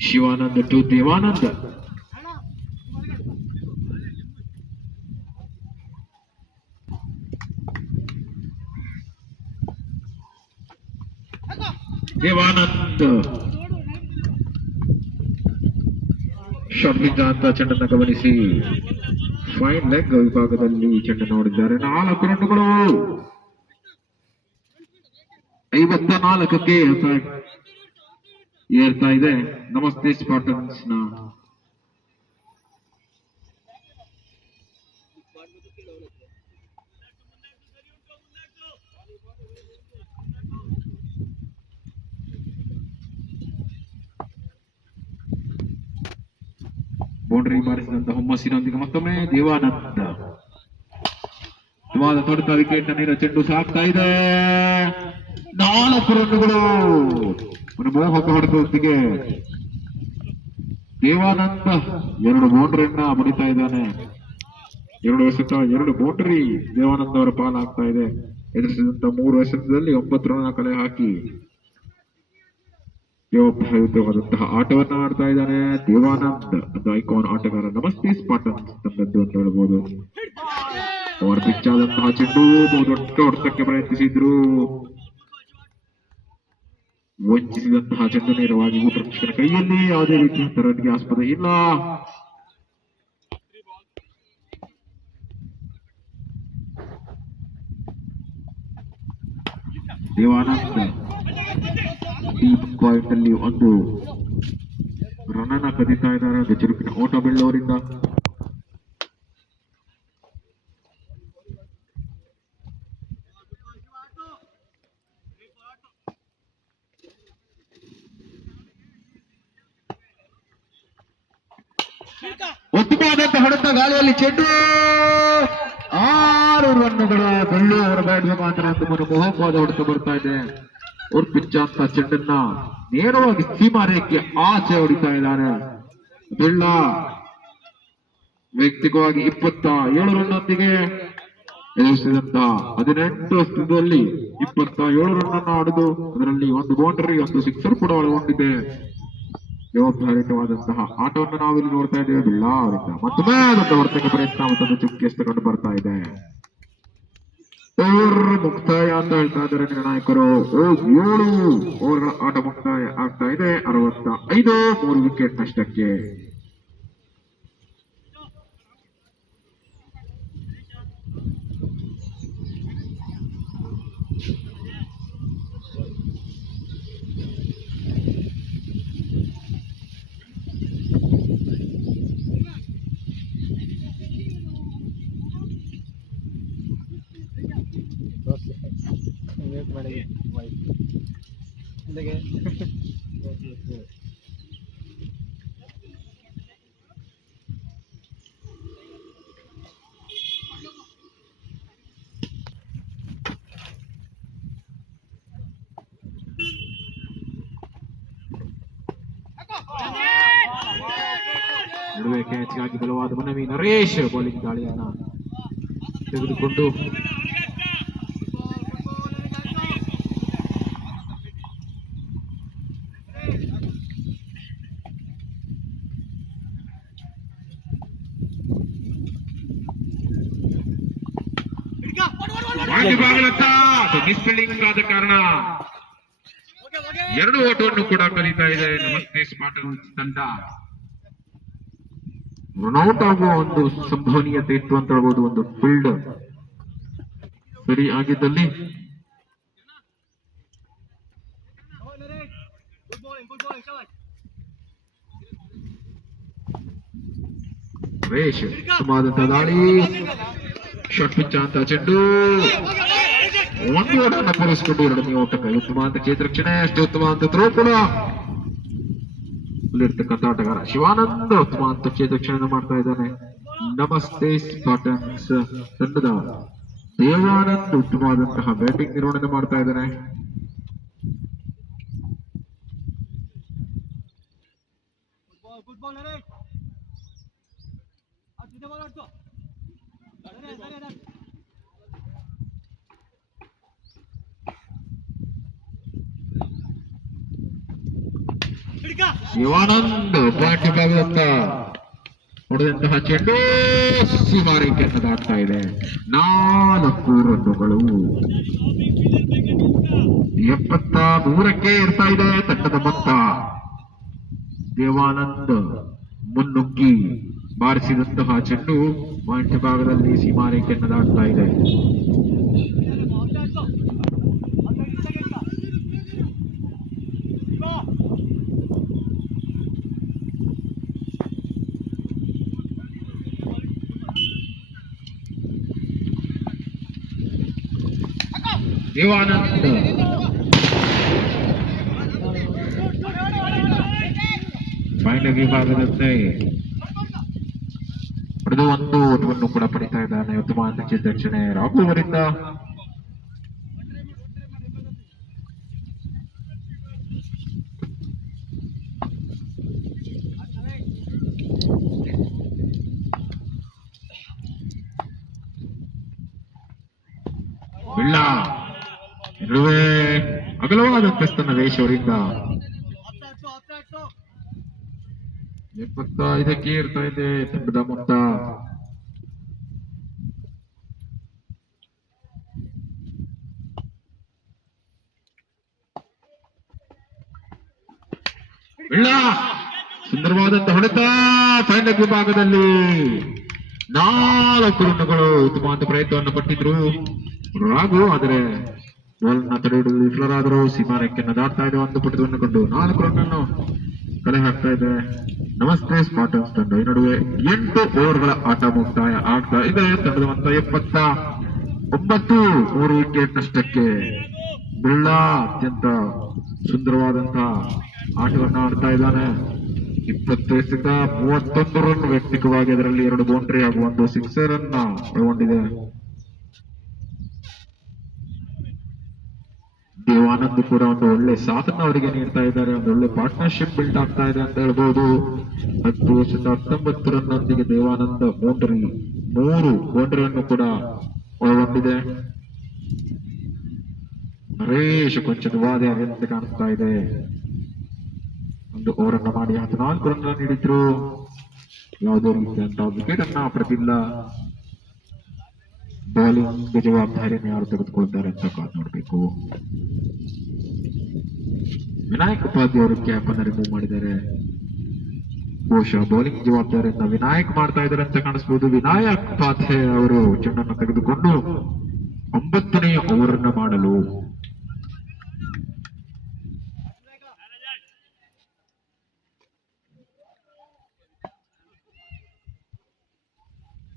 Shivanand to Devanand. Devanand short pitch ಅಂತ ಚೆಂಡನ್ನು ಗಮನಿಸಿ ಫೈನ್ ಲೆಗ್ ವಿಭಾಗದಲ್ಲಿ ಚೆಂಡು ನೋಡಿದ್ದಾರೆ. 4 ರನ್ನುಗಳು 54ಕ್ಕೆ ಏರ್ತಾ ಇದೆ ನಮಸ್ತೆ ಸ್ಪಾರ್ಟನ್ಸ್ ನ. ಬೌಂಡ್ರಿ ಬಾರಿಸಿದಂತಹ ಹುಮ್ಮಸ್ಸಿನೊಂದಿಗೆ ಮತ್ತೊಮ್ಮೆ ದೇವಾನಂದ ತೊಡೆತ ವಿಕೆಟ್ ನೀರ ಚೆಂಡು ಸಾಕ್ತಾ ಇದೆ. 4 ರನ್ನುಗಳು ಮನಮೋಹಕ ಹೊಡೆತದೊಂದಿಗೆ ದೇವಾನಂದ 2 ಬೌಂಡ್ರಿಯನ್ನ ಬಡಿತಾ ಇದ್ದಾನೆ. 2 ಎಸೆತ 2 ಬೌಂಡ್ರಿ ದೇವಾನಂದ ಅವರ ಪಾಲಾಗ್ತಾ ಇದೆ. ಎದುರಿಸಿದಂತ 3 ಎಸೆತದಲ್ಲಿ 9 ರನ್ ಕಲೆ ಹಾಕಿ ಜವಾಬ್ದಾರಿಯುತವಾದಂತಹ ಆಟವನ್ನು ಆಡ್ತಾ ಇದ್ದಾನೆ ದೇವಾನಂದ್. ಒಂದು ಐಕಾನ್ ಆಟಗಾರ ನಮಸ್ತೆ ಸ್ಪಾಟನ್ಸ್ ತಂದದ್ದು ಅಂತ ಹೇಳ್ಬೋದು. ಅವರ ಪಿಚ್ ಆದಂತಹ ಚೆಂಡು ದೊಡ್ಡ ಹೊಡೆತಕ್ಕೆ ಪ್ರಯತ್ನಿಸಿದ್ರು, ವಂಚಿಸಿದಂತಹ ಚೆಂಡು ನೇರವಾಗಿ ಊಟರಕ್ಷಕರ ಕೈಯಲ್ಲಿ. ಯಾವುದೇ ರೀತಿಯ ತರಟಿಗೆ ಆಸ್ಪದ ಇಲ್ಲ. ದೇವಾನಂದ್ ಡೀಪ್ ಪಾಯಿಂಟ್ ಅಲ್ಲಿ ಒಂದು ರನ್ ಅನ್ನ ಕದೀತಾ ಇದ್ದಾರೆ. ಅದು ಚುರುಕಿನ ಓಟ ಬೀಳುವವರಿಂದ. ಉತ್ತಮವಾದಂತಹ ಹೊಡೆತ ಗಾಳಿಯಲ್ಲಿ ಚೆಂಡು 6 ರನ್ನುಗಳು. ಬೆಳ್ಳು ಅವರ ಬ್ಯಾಟ್ ಮುಖಾಂತರ ಮನಮೋಹಕವಾದ ಹೊಡೆತ ಬರ್ತಾ ಇದೆ. ಅವ್ರ ಪಿಚ್ ಅಂತ ಚೆಂಡನ್ನ ನೇರವಾಗಿ ಸೀಮಾರೇಖೆ ಆಚೆ ಹೊಡಿತಾ ಇದ್ದಾರೆ ಬೆಳ್ಳ. ವೈಯಕ್ತಿಕವಾಗಿ 27 ರನ್ನೊಂದಿಗೆ ಎದುರಿಸಿದಂತಹ 18 ಎಸೆತದಲ್ಲಿ 27 ರನ್ ಅನ್ನು ಆಡಿದು ಅದರಲ್ಲಿ 1 ಬೌಂಡರಿ 1 ಸಿಕ್ಸರ್ ಕೂಡ ಒಳಗೊಂಡಿದೆ. ಜವಾಬ್ದಾರಿಯುತವಾದಂತಹ ಆಟವನ್ನು ನಾವಿಲ್ಲಿ ನೋಡ್ತಾ ಇದ್ದೇವೆ ಬಿಳ್ಳ ಅವರಿಂದ. ಮತ್ತೊಮ್ಮೆ ದೊಡ್ಡ ಹೊಡೆತಕ್ಕೆ ಪ್ರಯತ್ನ ಮತ್ತೊಂದು ಚುಕ್ಕಿಯಷ್ಟು ಕಂಡು ಬರ್ತಾ ಇದೆ. ಓವರ್ ಮುಕ್ತಾಯ ಅಂತ ಹೇಳ್ತಾ ಇದ್ದಾರೆ ನಿರ್ಣಾಯಕರು. 7 ಓವರ್ಗಳ ಆಟ ಮುಕ್ತಾಯ ಆಗ್ತಾ ಇದೆ. 65 3 ವಿಕೆಟ್ ನಷ್ಟಕ್ಕೆ. ನಡುವೆ ಕ್ಯಾಚ್ಗಾಗಿ ಬಲವಾದ ಮನವಿ. ನರೇಶ್ ಬೌಲಿಂಗ್ ದಾಳಿಯನ್ನ ತೆಗೆದುಕೊಂಡು ಮಿಸ್ಫೀಲ್ಡಿಂಗ್ ಆದ ಕಾರಣ 2 ಓಟವನ್ನು ಕೂಡ ಕರೀತಾ ಇದೆ ನಮಸ್ತೆ ಸ್ಪಾಟನ್ಸ್ ತಂಡ. ರನ್ಔಟ್ ಆಗುವ ಒಂದು ಸಂಭವನೀಯತೆ ಇತ್ತು ಅಂತ ಹೇಳ್ಬೋದು. ಒಂದು ಫೀಲ್ಡ್ ಸರಿ ಆಗಿದ್ದಲ್ಲಿ ರೇಶ್ ಉತ್ತಮವಾದಂತಹ ದಾಳಿ. ಶಾರ್ಟ್ ಪಿಚ್ ಅಂತ ಚೆಂಡು 1 ಓಟನ್ನ ಪೂರೈಸಿಕೊಂಡು 2ನೇ ಓಟಕ್ಕೆ ಉತ್ತಮವಾದ ಕ್ಷೇತ್ರಕ್ಷಣೆ. ಅಷ್ಟೇ ಉತ್ತಮವಾದ ಥ್ರೋ ಕೂಡ ಇರ್ತಕ್ಕಂಥ ಆಟಗಾರ ಶಿವಾನಂದ ಉತ್ತಮವಾದ ಕ್ಷೇತ್ರಕ್ಷಣೆ ಮಾಡ್ತಾ ಇದ್ದಾನೆ ನಮಸ್ತೆ ಸ್ಪಾಟನ್ಸ್ ತಂಡದ. ದೇವಾನಂದ್ ಉತ್ತಮವಾದಂತಹ ಬ್ಯಾಟಿಂಗ್ ನಿರ್ವಹಣೆ ಮಾಡ್ತಾ ಇದ್ದಾನೆ. ಶಿವಾನಂದ್ ಪಾಯಿಂಟ್ ವಿಭಾಗದಿಂದ ಹೊಡೆದಂತಹ ಚೆಂಡು ಸೀಮಾರೇಖೆಯನ್ನು ದಾಟ್ತಾ ಇದೆ. 4 ರನ್ನುಗಳು. 73ಕ್ಕೆ ಇರ್ತಾ ಇದೆ ತಂಡದ ಮೊತ್ತ. ದೇವಾನಂದ್ ಮುನ್ನುಗ್ಗಿ ಬಾರಿಸಿದಂತಹ ಚೆಂಡು ಪಾಯಿಂಟ್ ವಿಭಾಗದಲ್ಲಿ ಸೀಮಾರೇಖೆಯನ್ನು ದಾಟ್ತಾ ಇದೆ. ದೇವಾನಂದ್ ಫೈನಲ್ ವಿಭಾಗದಂತೆ ಹೊಡೆದು 1 ಓಟವನ್ನು ಕೂಡ ಪಡಿತಾ ಇದ್ದಾನೆ. ಉತ್ತಮ ರಕ್ಷಣೆ ರಾಘು ಅವರಿಂದ. ಬಿಳ್ಳ ನಡುವೆ ಅಗಲವಾದ ಪ್ರಸ್ತನ ವೇಶವರಿಂದ 75ಕ್ಕೆ ಇರ್ತಾ ಇದೆ ತಂಡದ ಮೊತ್ತ. ಬಿಳ್ಳ ಸುಂದರವಾದಂತಹ ಹೊಡೆತ ಫೈನಲ್ ವಿಭಾಗದಲ್ಲಿ 4 ರನ್ನುಗಳು. ಉತ್ತಮವಾದ ಪ್ರಯತ್ನವನ್ನು ಪಟ್ಟಿದ್ರು ರಾಘು, ಆದರೆ ಬಾಲ್ನ ತಡೆಹಿಡಿದು ವಿಫಲರಾದರೂ ಸೀಮಾರೇಖೆಯನ್ನು ದಾಟ್ತಾ ಇದೆ. 1 ಪುಟವನ್ನು ಕೊಂಡು 4 ರನ್ನನ್ನು ಕಲೆ ಹಾಕ್ತಾ ಇದೆ ನಮಸ್ತೆ ಸ್ಪಾಟನ್ಸ್ ತಂಡ. ಈ ನಡುವೆ 8 ಓವರ್ಗಳ ಆಟ ಮುಕ್ತಾಯ ಆಗ್ತಾ ಇದೆ. ತಂಡದ ಮೊತ್ತ 79, 3 ವಿಕೆಟ್ ನಷ್ಟಕ್ಕೆ. ಬಿಳ್ಳ ಅತ್ಯಂತ ಸುಂದರವಾದಂತಹ ಆಟವನ್ನು ಆಡ್ತಾ ಇದ್ದಾನೆ. 20 31 ರನ್ ವ್ಯಕ್ತಿಕವಾಗಿ, ಅದರಲ್ಲಿ 2 ಬೌಂಡ್ರಿ ಹಾಗೂ 1 ಸಿಕ್ಸರ್ ಅನ್ನ ಒಳಗೊಂಡಿದೆ. ದೇವಾನಂದ್ ಕೂಡ ಒಂದು ಒಳ್ಳೆ ಸಾಥನ್ನ ಅವರಿಗೆ ನೀಡ್ತಾ ಇದ್ದಾರೆ. ಒಂದು ಒಳ್ಳೆ ಪಾರ್ಟ್ನರ್ಶಿಪ್ ಬಿಲ್ಡ್ ಆಗ್ತಾ ಇದೆ ಅಂತ ಹೇಳ್ಬಹುದು. 19 ರನ್ನೊಂದಿಗೆ ದೇವಾನಂದ್ ಬೌಂಡ್ರಿ 3 ಬೌಂಡ್ರಿಯನ್ನು ಕೂಡ ಒಳಗೊಂಡಿದೆ. ನರೇಶ್ ಕೊಂಚ ವಾದೆ ಆಗಂತೆ ಕಾಣಿಸ್ತಾ ಇದೆ. 1 ಓವರ್ ಅನ್ನ ಮಾಡಿ 14 ರನ್ ನೀಡಿದ್ರು. ಯಾವುದೇ ರೀತಿಯಂತಹ ವಿಕೆಟ್ ಅನ್ನ ಪಡೆದಿಲ್ಲ. ಬೌಲಿಂಗ್ ಜವಾಬ್ದಾರಿಯನ್ನು ಯಾರು ತೆಗೆದುಕೊಳ್ತಾರೆ ಅಂತ ಕಾದು ನೋಡಬೇಕು. ವಿನಾಯಕ್ ಉಪಾಧ್ಯಾಯ ಅವರು ಕ್ಯಾಪ್ ಅನ್ನು ರಿಮೂವ್ ಮಾಡಿದ್ದಾರೆ. ಬಹುಶಃ ಬೌಲಿಂಗ್ ಜವಾಬ್ದಾರಿಯನ್ನ ವಿನಾಯಕ್ ಮಾಡ್ತಾ ಇದ್ದಾರೆ ಅಂತ ಕಾಣಿಸಬಹುದು. ವಿನಾಯಕ್ ಉಪಾಧ್ಯಾಯ ಅವರು ಚೆಂಡನ್ನು ತೆಗೆದುಕೊಂಡು 9ನೇ ಓವರ್ ಅನ್ನು ಮಾಡಲು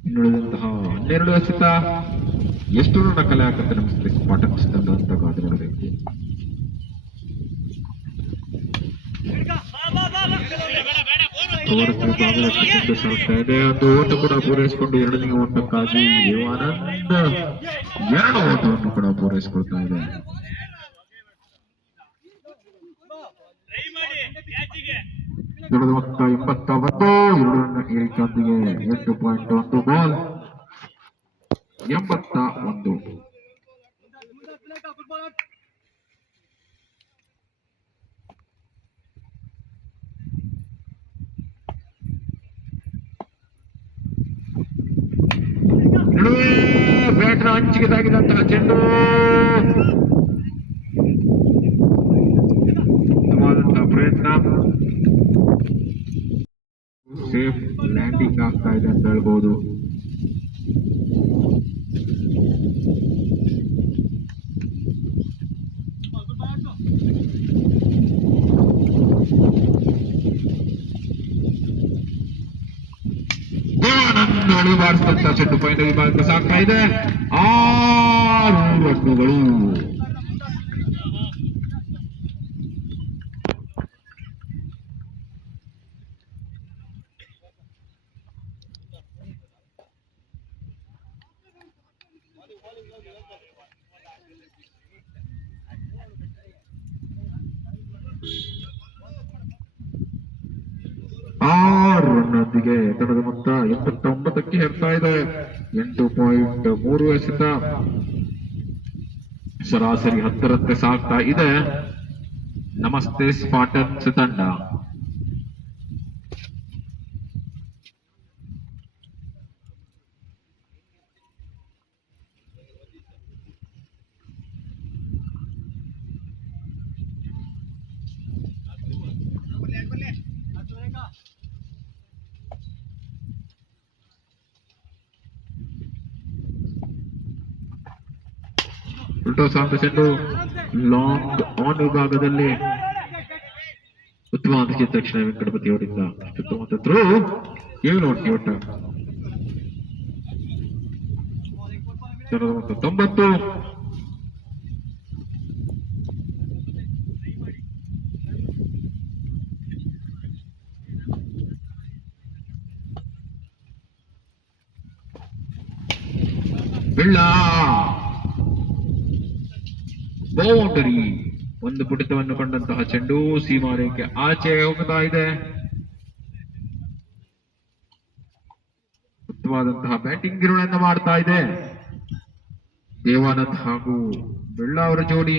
ಇನ್ನುಳಿದಂತಹ 12 ಎಸೆತ ಎಷ್ಟು ರನ್ ಕಲೆ ಹಾಕುತ್ತೆ ನಮಗೆ ಸ್ಪಾಟನ್ಸ್ ತಂಡ ಅಂತ ಕಾದು ನೋಡಬೇಕು. ಸಾಗ್ತಾ ಇದೆ. 1 ಓಟ ಕೂಡ ಪೂರೈಸಿಕೊಂಡು 2ನೇ ಓಟಕ್ಕಾಗಿ ದೇವಾನಂದ್ 2 ಓಟವನ್ನು ಕೂಡ ಪೂರೈಸಿಕೊಳ್ತಾ ಇದೆ. ತಂಡದ ಮೊತ್ತ 89, 2 ರನ್ ಏರಿಕೆಯೊಂದಿಗೆ 8.1 ಬಾಲ್ 81. ಬ್ಯಾಟ್ನ ಅಂಚಿಗೆ ತಾಗಿದಂತಹ ಚೆಂಡು ಪ್ರಯತ್ನ ಸೇಫ್ ಲ್ಯಾಂಡಿಂಗ್ ಆಗ್ತಾ ಇದೆ ಅಂತ ಹೇಳ್ಬಹುದು. ದೇವಾನಂದ್ ಅಳಿಬಾರಿಸಿದಂತ ಚೆಂಡು ಫೈನಲ್ ವಿಭಾಗಕ್ಕೆ ಸಾಗ್ತಾ ಇದೆ. 6 ರನ್ನುಗಳು. ರನ್ನೊಂದಿಗೆ ತಂಡದ ಮೊತ್ತ 89ಕ್ಕೆ ಏರ್ತಾ ಇದೆ. 8.3 ಎಸೆತ ಸರಾಸರಿ 10ರಂತೆ ಸಾಗ್ತಾ ಇದೆ ನಮಸ್ತೆ ಸ್ಪಾಟನ್ಸ್ ತಂಡ. ಉಲ್ಟೋಸ್ ಅಂತ ಚೆಂಡು ಲಾಂಗ್ ಆನ್ ವಿಭಾಗದಲ್ಲಿ ಉತ್ತಮವಾದ ತಕ್ಷಣ ವೆಂಕಟಪತಿ ಅವರಿಂದ ಉತ್ತಮವಾದ ಥ್ರೋ 7 ಓಟ 90. ಬೆಳ್ಳ ಬೌಂಡರಿ, ಒಂದು ಪುಟಿತವನ್ನು ಕಂಡಂತಹ ಚೆಂಡು ಸೀಮಾರೇಖೆ ಆಚೆ ಹೋಗ್ತಾ ಇದೆ. ಉತ್ತಮವಾದಂತಹ ಬ್ಯಾಟಿಂಗ್ ಗಿರುಳನ್ನು ಮಾಡ್ತಾ ಇದೆ ದೇವಾನಂದ್ ಹಾಗೂ ಬೆಳ್ಳ ಅವರ ಜೋಡಿ.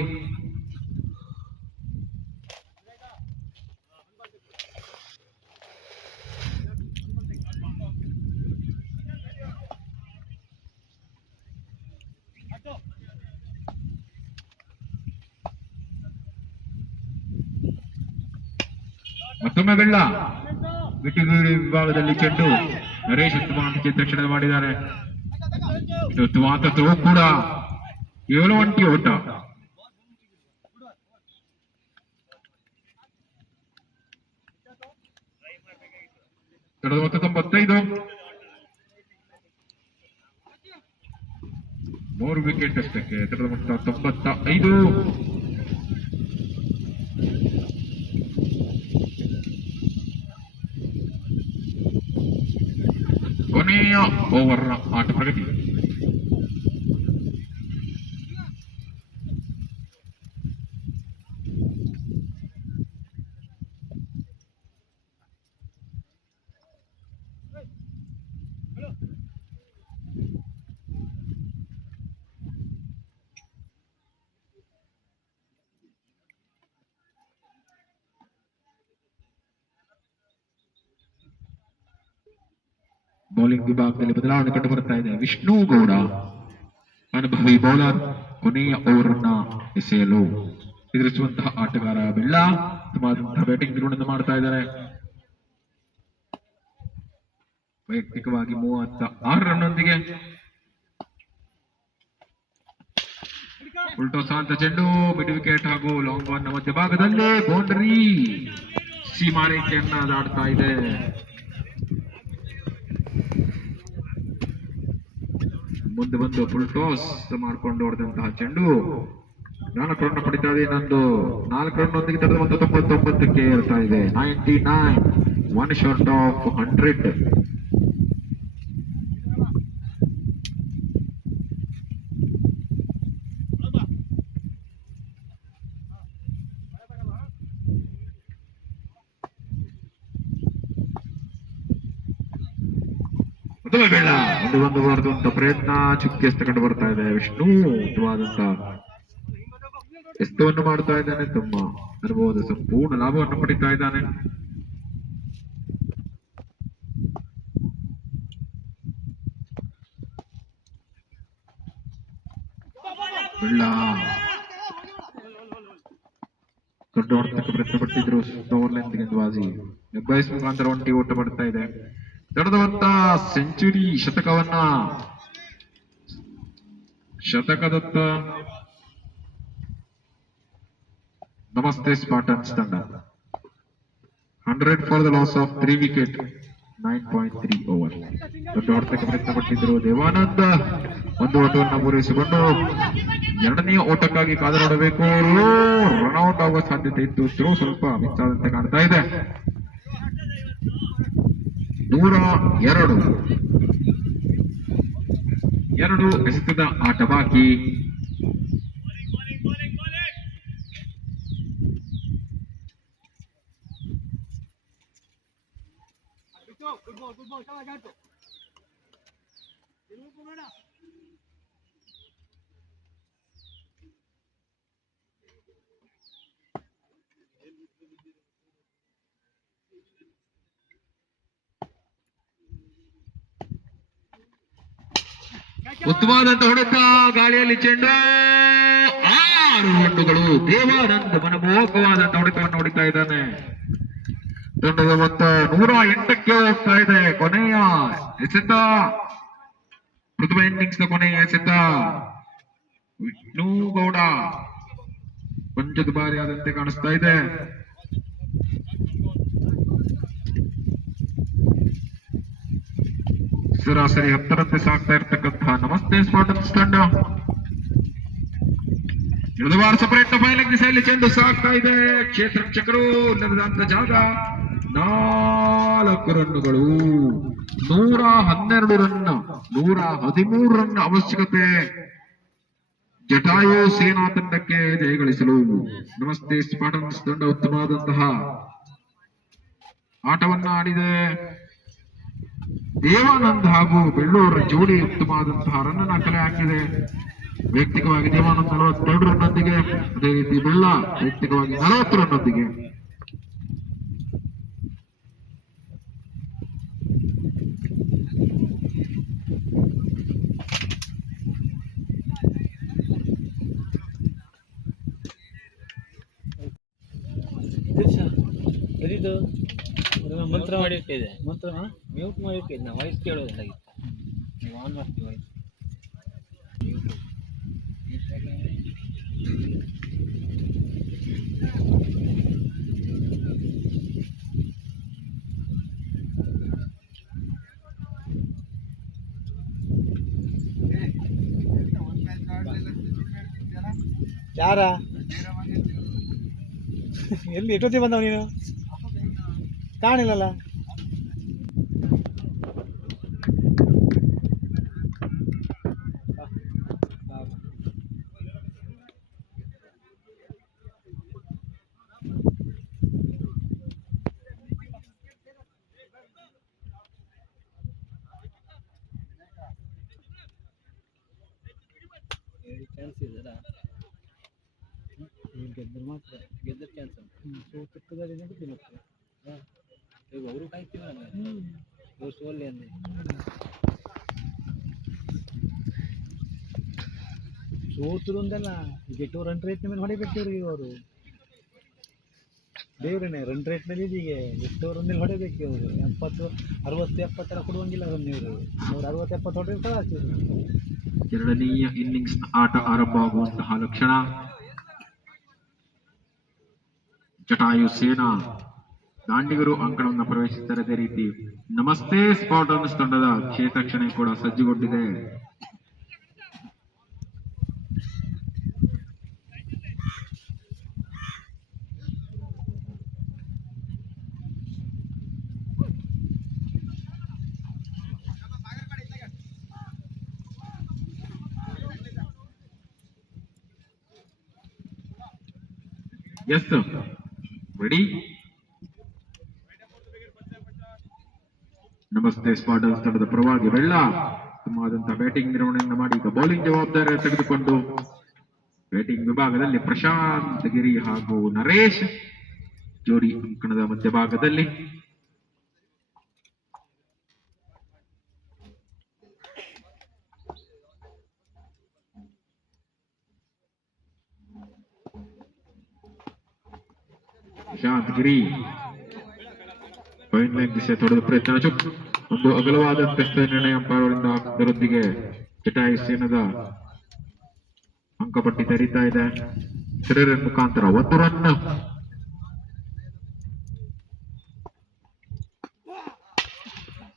ಮತ್ತೊಮ್ಮೆ ಬೆಳ್ಳ ವಿಟಿಗೂಡಿ ವಿಭಾಗದಲ್ಲಿ ಚೆಂಡು ನರೇಶ್ ಉತ್ತಮವಾದ ಚಿತ್ರಕ್ಷಣ ಮಾಡಿದ್ದಾರೆ. ಉತ್ತಮವಾದ ಥ್ರೋ ಕೂಡ 7 ಓಟ. ಮೊತ್ತ 95. 3 ವಿಕೆಟ್ ಅಷ್ಟಕ್ಕೆ. ಮೊತ್ತ 95. ಕೊನೆಯ ಓವರ್ ಆಟ ಪ್ರಗತಿ. ಬೌಲಿಂಗ್ ವಿಭಾಗದಲ್ಲಿ ಬದಲಾವಣೆ ಕಂಡು ಬರ್ತಾ ಇದೆ. ವಿಷ್ಣು ಗೌಡ ಅನುಭವಿ ಬೌಲರ್ ಕೊನೆಯ ಓವರ್ ಅನ್ನ ಎಸೆಯಲು ಎದುರಿಸುವಂತಹ ಆಟಗಾರ ಬೆಳ್ಳ ಉತ್ತಮವಾದಂತಹ ಬ್ಯಾಟಿಂಗ್ ನಿರ್ವಹಣೆ ಮಾಡ್ತಾ ಇದ್ದಾರೆ. ವೈಯಕ್ತಿಕವಾಗಿ 36 ರನ್ನೊಂದಿಗೆ. ಉಲ್ಟೋಸ್ ಅಂತ ಚೆಂಡು ಮಿಡ್ ವಿಕೆಟ್ ಹಾಗೂ ಲಾಂಗ್ ಆನ್ ಮಧ್ಯಭಾಗದಲ್ಲಿ ಬೌಂಡರಿ ಸೀಮಾರೇಖೆಯನ್ನ ದಾಟ್ತಾ ಇದೆ. ಮುಂದೆ ಬಂದು ಫುಲ್ ಟಾಸ್ ಮಾಡಿಕೊಂಡು ಹೊಡೆದಂತಹ ಚೆಂಡು 4 ರನ್ ಪಡಿತಾ ಇದೆ. ಇನ್ನೊಂದು 4 ರನ್ನೊಂದಿಗೆ 99ಕ್ಕೆ ಏರ್ತಾ ಇದೆ. 99, 1 ಶಾರ್ಟ್ ಆಫ್ 100. ಬೆಳ್ಳ ಒಂದು ಬರುವಂತ ಪ್ರಯತ್ನ ಚುಕ್ಕಿ ಎಸ್ತಕೊಂಡು ಬರ್ತಾ ಇದೆ. ವಿಷ್ಣು ಉತ್ತಮವಾದಂತ ಎಸ್ತವನ್ನು ಮಾಡ್ತಾ ಇದ್ದಾನೆ. ತಮ್ಮ ಅನುಭವದ ಸಂಪೂರ್ಣ ಲಾಭವನ್ನು ಪಡಿತಾ ಇದ್ದಾನೆ. ಬೆಳ್ಳ ದೊಡ್ಡ ಹೊಡೆತಕ್ಕೆ ಪ್ರಯತ್ನ ಪಟ್ಟಿದ್ರು. ಓವರ್ ಲೆಂತ್ ಗೆಂದ್ಬಾಜಿ ನಿಭಾಯಿಸುವ ಮುಖಾಂತರ 1 ಓಟ ಪಡ್ತಾ ಇದೆ. ದೊಡ್ಡದಂತ ಸೆಂಚುರಿ ಶತಕದತ್ತ ನಮಸ್ತೆ ಸ್ಪಾಟನ್ಸ್ ತಂಡ 100 for the loss of 3 wicket 9.3 over. ದೊಡ್ಡ ಹೊಡೆತಕ್ಕೆ ಪ್ರಯತ್ನ ಪಟ್ಟಿದ್ರು ದೇವಾನಂದ್. 1 ಓಟವನ್ನು ಪೂರೈಸಿಕೊಂಡು 2ನೇ ಓಟಕ್ಕಾಗಿ ಕಾದು ನೋಡಬೇಕು. ರನ್ಔಟ್ ಆಗುವ ಸಾಧ್ಯತೆ ಇತ್ತು. ಥ್ರೋ ಸ್ವಲ್ಪ ಮಿಸ್ ಆದಂತೆ ಕಾಣ್ತಾ ಇದೆ. 102 ಎಸೆತದ ಆಟ ಬಾಕಿ. ಉತ್ತಮವಾದಂತ ಹೊಡೆತ, ಗಾಳಿಯಲ್ಲಿ ಚೆಂಡು, 6 ರನ್ನುಗಳು. ದೇವಾನಂದ್ ಮನಮೋಹಕವಾದಂತ ಹೊಡೆತವನ್ನು ಹೊಡಿತಾ ಇದ್ದಾನೆ. ತಂಡದ ಮೊತ್ತ 108ಕ್ಕೆ ಹೋಗ್ತಾ ಇದೆ. ಕೊನೆಯ ಎಸೆತ, ಪ್ರಥಮ ಇನ್ನಿಂಗ್ಸ್ ನ ಕೊನೆಯ ಎಸೆತ. ವಿಷ್ಣು ಗೌಡ ಕೊಂಚದ ಬಾರಿ ಆದಂತೆ ಕಾಣಿಸ್ತಾ ಇದೆ. ಸರಾಸರಿ 10ರಂತೆ ಸಾಗ್ತಾ ಇರ್ತಕ್ಕಂತಹ ನಮಸ್ತೆ ಸ್ಪಾಟನ್ಸ್ ತಂಡ ಇಳಿದು ಬಾರಿಸ ಪ್ರಯತ್ನ ಫೈನಲ್ ದಿಸೆಯಲ್ಲಿ ಚೆಂಡು ಸಾಗ್ತಾ ಇದೆ. ಕ್ಷೇತ್ರ ರಕ್ಷಕರು ನಡೆದಂತ ಜಾಗ 4 ರನ್ನುಗಳು, 112 ರನ್, 113 ರನ್ ಅವಶ್ಯಕತೆ ಜಟಾಯು ಸೇನಾ ತಂಡಕ್ಕೆ ಜಯಗಳಿಸಲು. ನಮಸ್ತೆ ಸ್ಪಾಟನ್ಸ್ ತಂಡ ಉತ್ತಮವಾದಂತಹ ಆಟವನ್ನ ಆಡಿದೆ. ದೇವಾನಂದ್ ಹಾಗೂ ಬೆಳ್ಳೂರು ಜೋಡಿ ಉತ್ತಮವಾದಂತಹ ರನ್ ಅನ್ನ ಕಲೆ ಹಾಕಿದೆ. ವೈಯಕ್ತಿಕವಾಗಿ ದೇವಾನಂದ್ 42 ರನ್ನೊಂದಿಗೆ, ಅದೇ ರೀತಿ ಬೆಳ್ಳ ವೈಯಕ್ತಿಕವಾಗಿ 40 ರನ್ನೊಂದಿಗೆ. ಮಂತ್ರ ಮಾಡಿಟ್ಟಿದೆ, ಮಂತ್ರ ಮ್ಯೂಟ್ ಮಾಡಿಟ್ಟಿದ್ದೆ. ನಾವು ವಾಯ್ಸ್ ಕೇಳೋದಾಗಿತ್ತು, ನೀವು ಆನ್ ಮಾಡ್ತೀವಿ ವಾಯ್ಸ್. ಯಾರ ಎಲ್ಲಿ ಎಷ್ಟೊತ್ತಿ ಬಂದವ ನೀನು? ಕಾಣಿಲ್ಲಲ್ಲ. ಚಾನ್ಸ್ ಇದೆಯಲ್ಲ, ಗೆದ್ದರೆ ಮಾತ್ರ, ಗೆದ್ದರೆ ಚಾನ್ಸ್ ಉಂಟು. ಚಿಕ್ಕದಾಗಿ ನಡೀತೀನಿ ಮತ್ತೆ. ಈಗ ಅವರು ಕಾಯ್ತೀವಲ್ಲ, ಅವ್ರು ಸೋಲ್ಲಿ ಅಂದೆ. ಸೋತರು ಅಂದಲ್ಲ, ಗೆಟ್ಟು ರನ್ ರೇಟ್ ಮೇಲೆ ಹೊಡಿಬೇಕು ಈಗ ಅವರು. ದೇವ್ರೇನೆ ರನ್ ರೇಟ್ ಮೇಲೆ ಇದೀಗ ಎಷ್ಟು ರನ್ನಲ್ಲಿ ಹೊಡಿಬೇಕು ಅವರು. 70, 60, 70 ಕೊಡುವಂಗಿಲ್ಲ ರನ್ ಇವರು. ಅವ್ರು 60, 70 ಹೊಡೆದು ಆಗ್ತಿದ್ರು. ಎರಡನೆಯ ಇನ್ನಿಂಗ್ಸ್ ಆಟ ಆರಂಭವಾಗುವಂತಹ ಲಕ್ಷಣ. ಜಟಾಯು ಸೇನಾ ದಾಂಡಿಗರು ಅಂಕಣವನ್ನು ಪ್ರವೇಶಿಸುತ್ತಾರೆ. ಅದೇ ರೀತಿ ನಮಸ್ತೆ ಸ್ಪಾಟನ್ಸ್ ತಂಡದ ಕ್ಷೇತ್ರಕ್ಷಣೆ ಕೂಡ ಸಜ್ಜುಗೊಂಡಿದೆ. Yes ready. ನಮಸ್ತೆ ಸ್ಪಾಟನ್ಸ್ ತಂಡದ ಪರವಾಗಿ ಬೆಳ್ಳ ಉತ್ತಮವಾದಂತಹ ಬ್ಯಾಟಿಂಗ್ ನಿರ್ವಹಣೆಯನ್ನು ಮಾಡಿ ಈಗ ಬೌಲಿಂಗ್ ಜವಾಬ್ದಾರಿ ತೆಗೆದುಕೊಂಡು ಬ್ಯಾಟಿಂಗ್ ವಿಭಾಗದಲ್ಲಿ ಪ್ರಶಾಂತ್ ಗಿರಿ ಹಾಗೂ ನರೇಶ್ ಜೋಡಿ ಅಂಕಣದ ಮಧ್ಯಭಾಗದಲ್ಲಿ. ಪ್ರಶಾಂತ್ ಗಿರಿ ಫೈನ್ ಲೈನ್ ದಿಸೆ ತೊಡೆದ ಪ್ರಯತ್ನ, ಒಂದು ಅಗಲವಾದಂತಹ ನಿರ್ಣಯ ಅಂಪೈರ್ಗಳಿಂದ ಇದರೊಂದಿಗೆ ಜಟಾಯು ಸೇನದ ಅಂಕಪಟ್ಟಿ ತೆರೀತಾ ಇದೆ. ರನ್ ಮುಖಾಂತರ 1 ರನ್.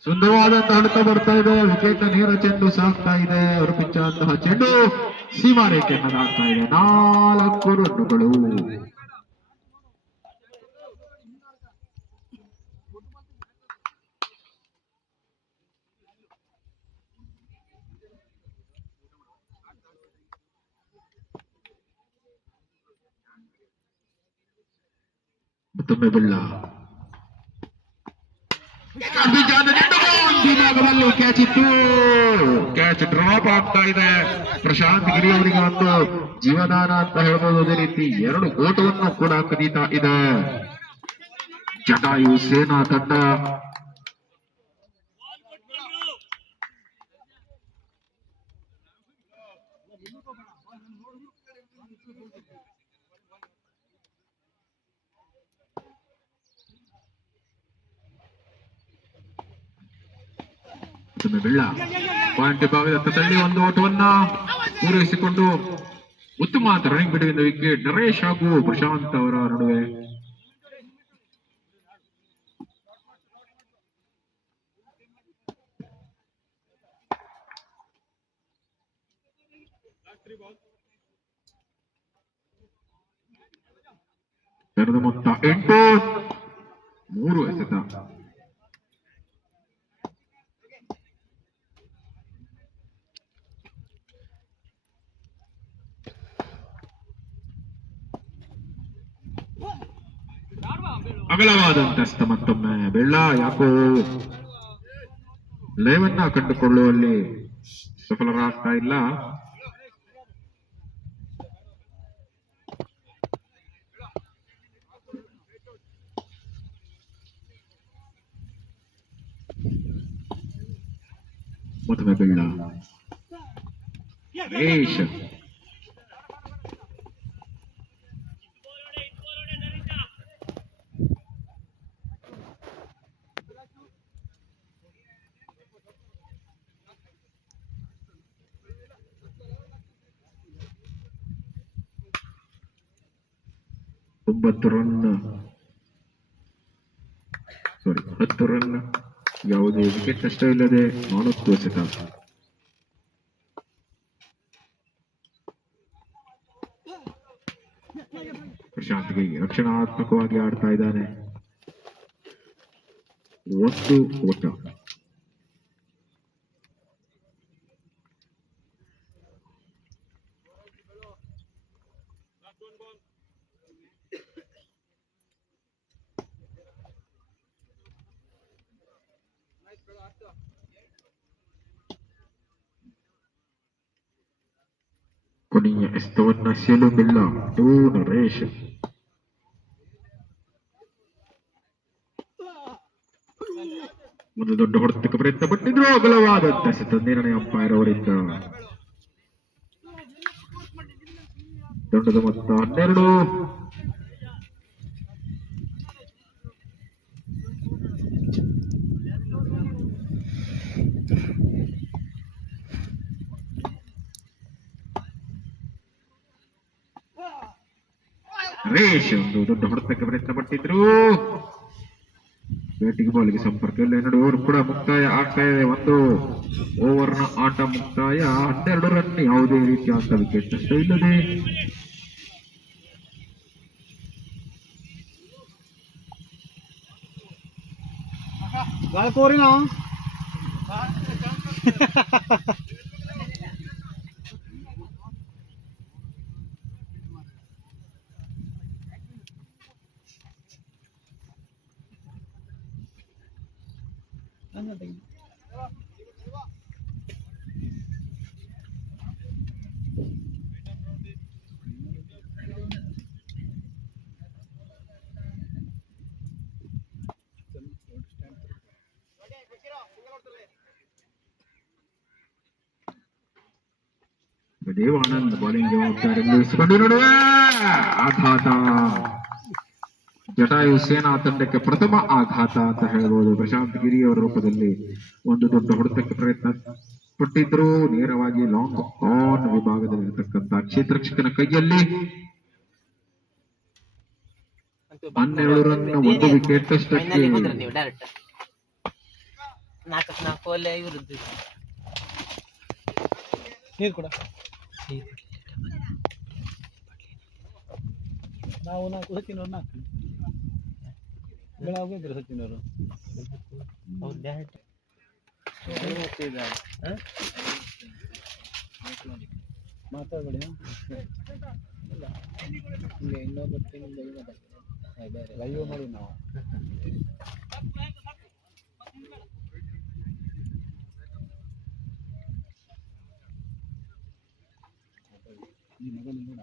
ಸುಂದರವಾದಂತಹ ಹೊಡೆತ ಬರ್ತಾ ಇದೆ. ವಿಕೆಟ್ ನೇರ ಚೆಂಡು ಸಾಗ್ತಾ ಇದೆ. ಅವರು ಪಿಚ್ಚಂತಹ ಚೆಂಡು ಸೀಮಾ ರೇಖೆಯನ್ನು ದಾಟ್ತಾ ಇದೆ. 4 ರನ್ನುಗಳು. ಮತ್ತೊಮ್ಮೆ ಬೆಳ್ಳ ವಿಭಾಗದಲ್ಲಿ ಕ್ಯಾಚ್ ಇತ್ತು. ಕ್ಯಾಚ್ ಡ್ರಾಪ್ ಆಗ್ತಾ ಇದೆ. ಪ್ರಶಾಂತ್ ಗಿರಿ ಅವರಿಗೆ ಒಂದು ಜೀವದಾನ ಅಂತ ಹೇಳ್ಬೋದು. ಅದೇ ರೀತಿ 2 ಓಟವನ್ನು ಕೂಡ ಕದೀತಾ ಇದೆ ಜಟಾಯು ಸೇನಾ ತಂಡ. ಬೆಳ್ಳ ಪಾಯಿಂಟ್ ಭಾಗದತ್ತ ತಳ್ಳಿ ಒಂದು ಓಟವನ್ನ ಪೂರೈಸಿಕೊಂಡು ಉತ್ತಮ ರನ್ನಿಂಗ್ ಬಿಡುವಿನ ವಿಕೆಟ್ ನರೇಶ್ ಹಾಗೂ ಪ್ರಶಾಂತ್ ಅವರ ನಡುವೆ. ತೆರೆದ ಮೊತ್ತ 8, 3 ಎಸೆತ. ಅಗಲವಾದಂತ ಮತ್ತೊಮ್ಮೆ ಬೆಳ್ಳ ಯಾಕೋ ಲಯವನ್ನ ಕಂಡುಕೊಳ್ಳುವಲ್ಲಿ ಸಫಲರಾಗ್ತಾ ಇಲ್ಲ. ಮತ್ತೊಮ್ಮೆ ಬೆಳ್ಳ ಮಹೇಶ್ ಸಾರಿ 10 ರನ್, ಯಾವುದೇ ವಿಕೆಟ್ ನಷ್ಟವಿಲ್ಲದೆ 40 ಎಸೆತ. ಪ್ರಶಾಂತ್ಗೆ ರಕ್ಷಣಾತ್ಮಕವಾಗಿ ಆಡ್ತಾ ಇದ್ದಾನೆ. 1 ಓಟ. ಕೊನೆಯ ಎಸ್ತವನ್ನ ಸೆಲುಮಿಲ್ಲ ಟು ನರೇಶ್. ಒಂದು ದೊಡ್ಡ ಹೊಡೆತಕ್ಕೆ ಪ್ರಯತ್ನ ಪಟ್ಟಿದ್ರು, ಅಗಲವಾದಂತ ಎಸೆತ ನಿರ್ಣಯ ಅಂಪೈರ್ ಅವರಿಂದ. ದಂಡದ ಮೊತ್ತ 12. ನರೇಶ್ ಒಂದು ದೊಡ್ಡ ಹೊಡೆತಕ್ಕೆ ಪ್ರಯತ್ನ ಪಟ್ಟಿದ್ರು, ಬ್ಯಾಟಿಂಗ್ ಬಾಲ್ಗೆ ಸಂಪರ್ಕ ಇಲ್ಲ. 2 ಓವರ್ ಕೂಡ ಮುಕ್ತಾಯ ಆಗ್ತಾ ಇದೆ. 1 ಓವರ್ನ ಆಟ ಮುಕ್ತಾಯ. 12 ರನ್, ಯಾವುದೇ ರೀತಿಯಾದ ವಿಕೆಟ್ ನಷ್ಟ ಇಲ್ಲದೆ. ದೇವಾನಂದ್ ಬೌಲಿಂಗ್ ಜವಾಬ್ದಾರಿ ವಹಿಸಿಕೊಂಡು ನಡುವೆ ಆಘಾತ. ಜಟಾಯು ಸೇನಾ ತಂಡಕ್ಕೆ ಪ್ರಥಮ ಆಘಾತ ಅಂತ ಹೇಳ್ಬೋದು. ಪ್ರಶಾಂತ್ ಗಿರಿ ಅವರ ರೂಪದಲ್ಲಿ ಒಂದು ದೊಡ್ಡ ಹೊಡೆತಕ್ಕೆ ಪ್ರಯತ್ನ ಪಟ್ಟಿದ್ರು, ನೇರವಾಗಿ ಲಾಂಗ್ ಆನ್ ವಿಭಾಗದಲ್ಲಿರತಕ್ಕಂಥ ಕ್ಷೇತ್ರರಕ್ಷಕನ ಕೈಯಲ್ಲಿ. 12 ರನ್, 1 ವಿಕೆಟ್ ಅಷ್ಟಕ್ಕೆ. ನಾವು 4 ಸಚಿನವ್ರು 4 ಬೆಳಗ್ಗೆ ಇದ್ರು ಸಚಿನವರು ಮಾತಾಡಬೇಡಿ. ಇನ್ನೊಬ್ಬ ಲೈವ್ ಮಾಡಿ ನಾವು ಈ ಮಗನ ನೋಡ.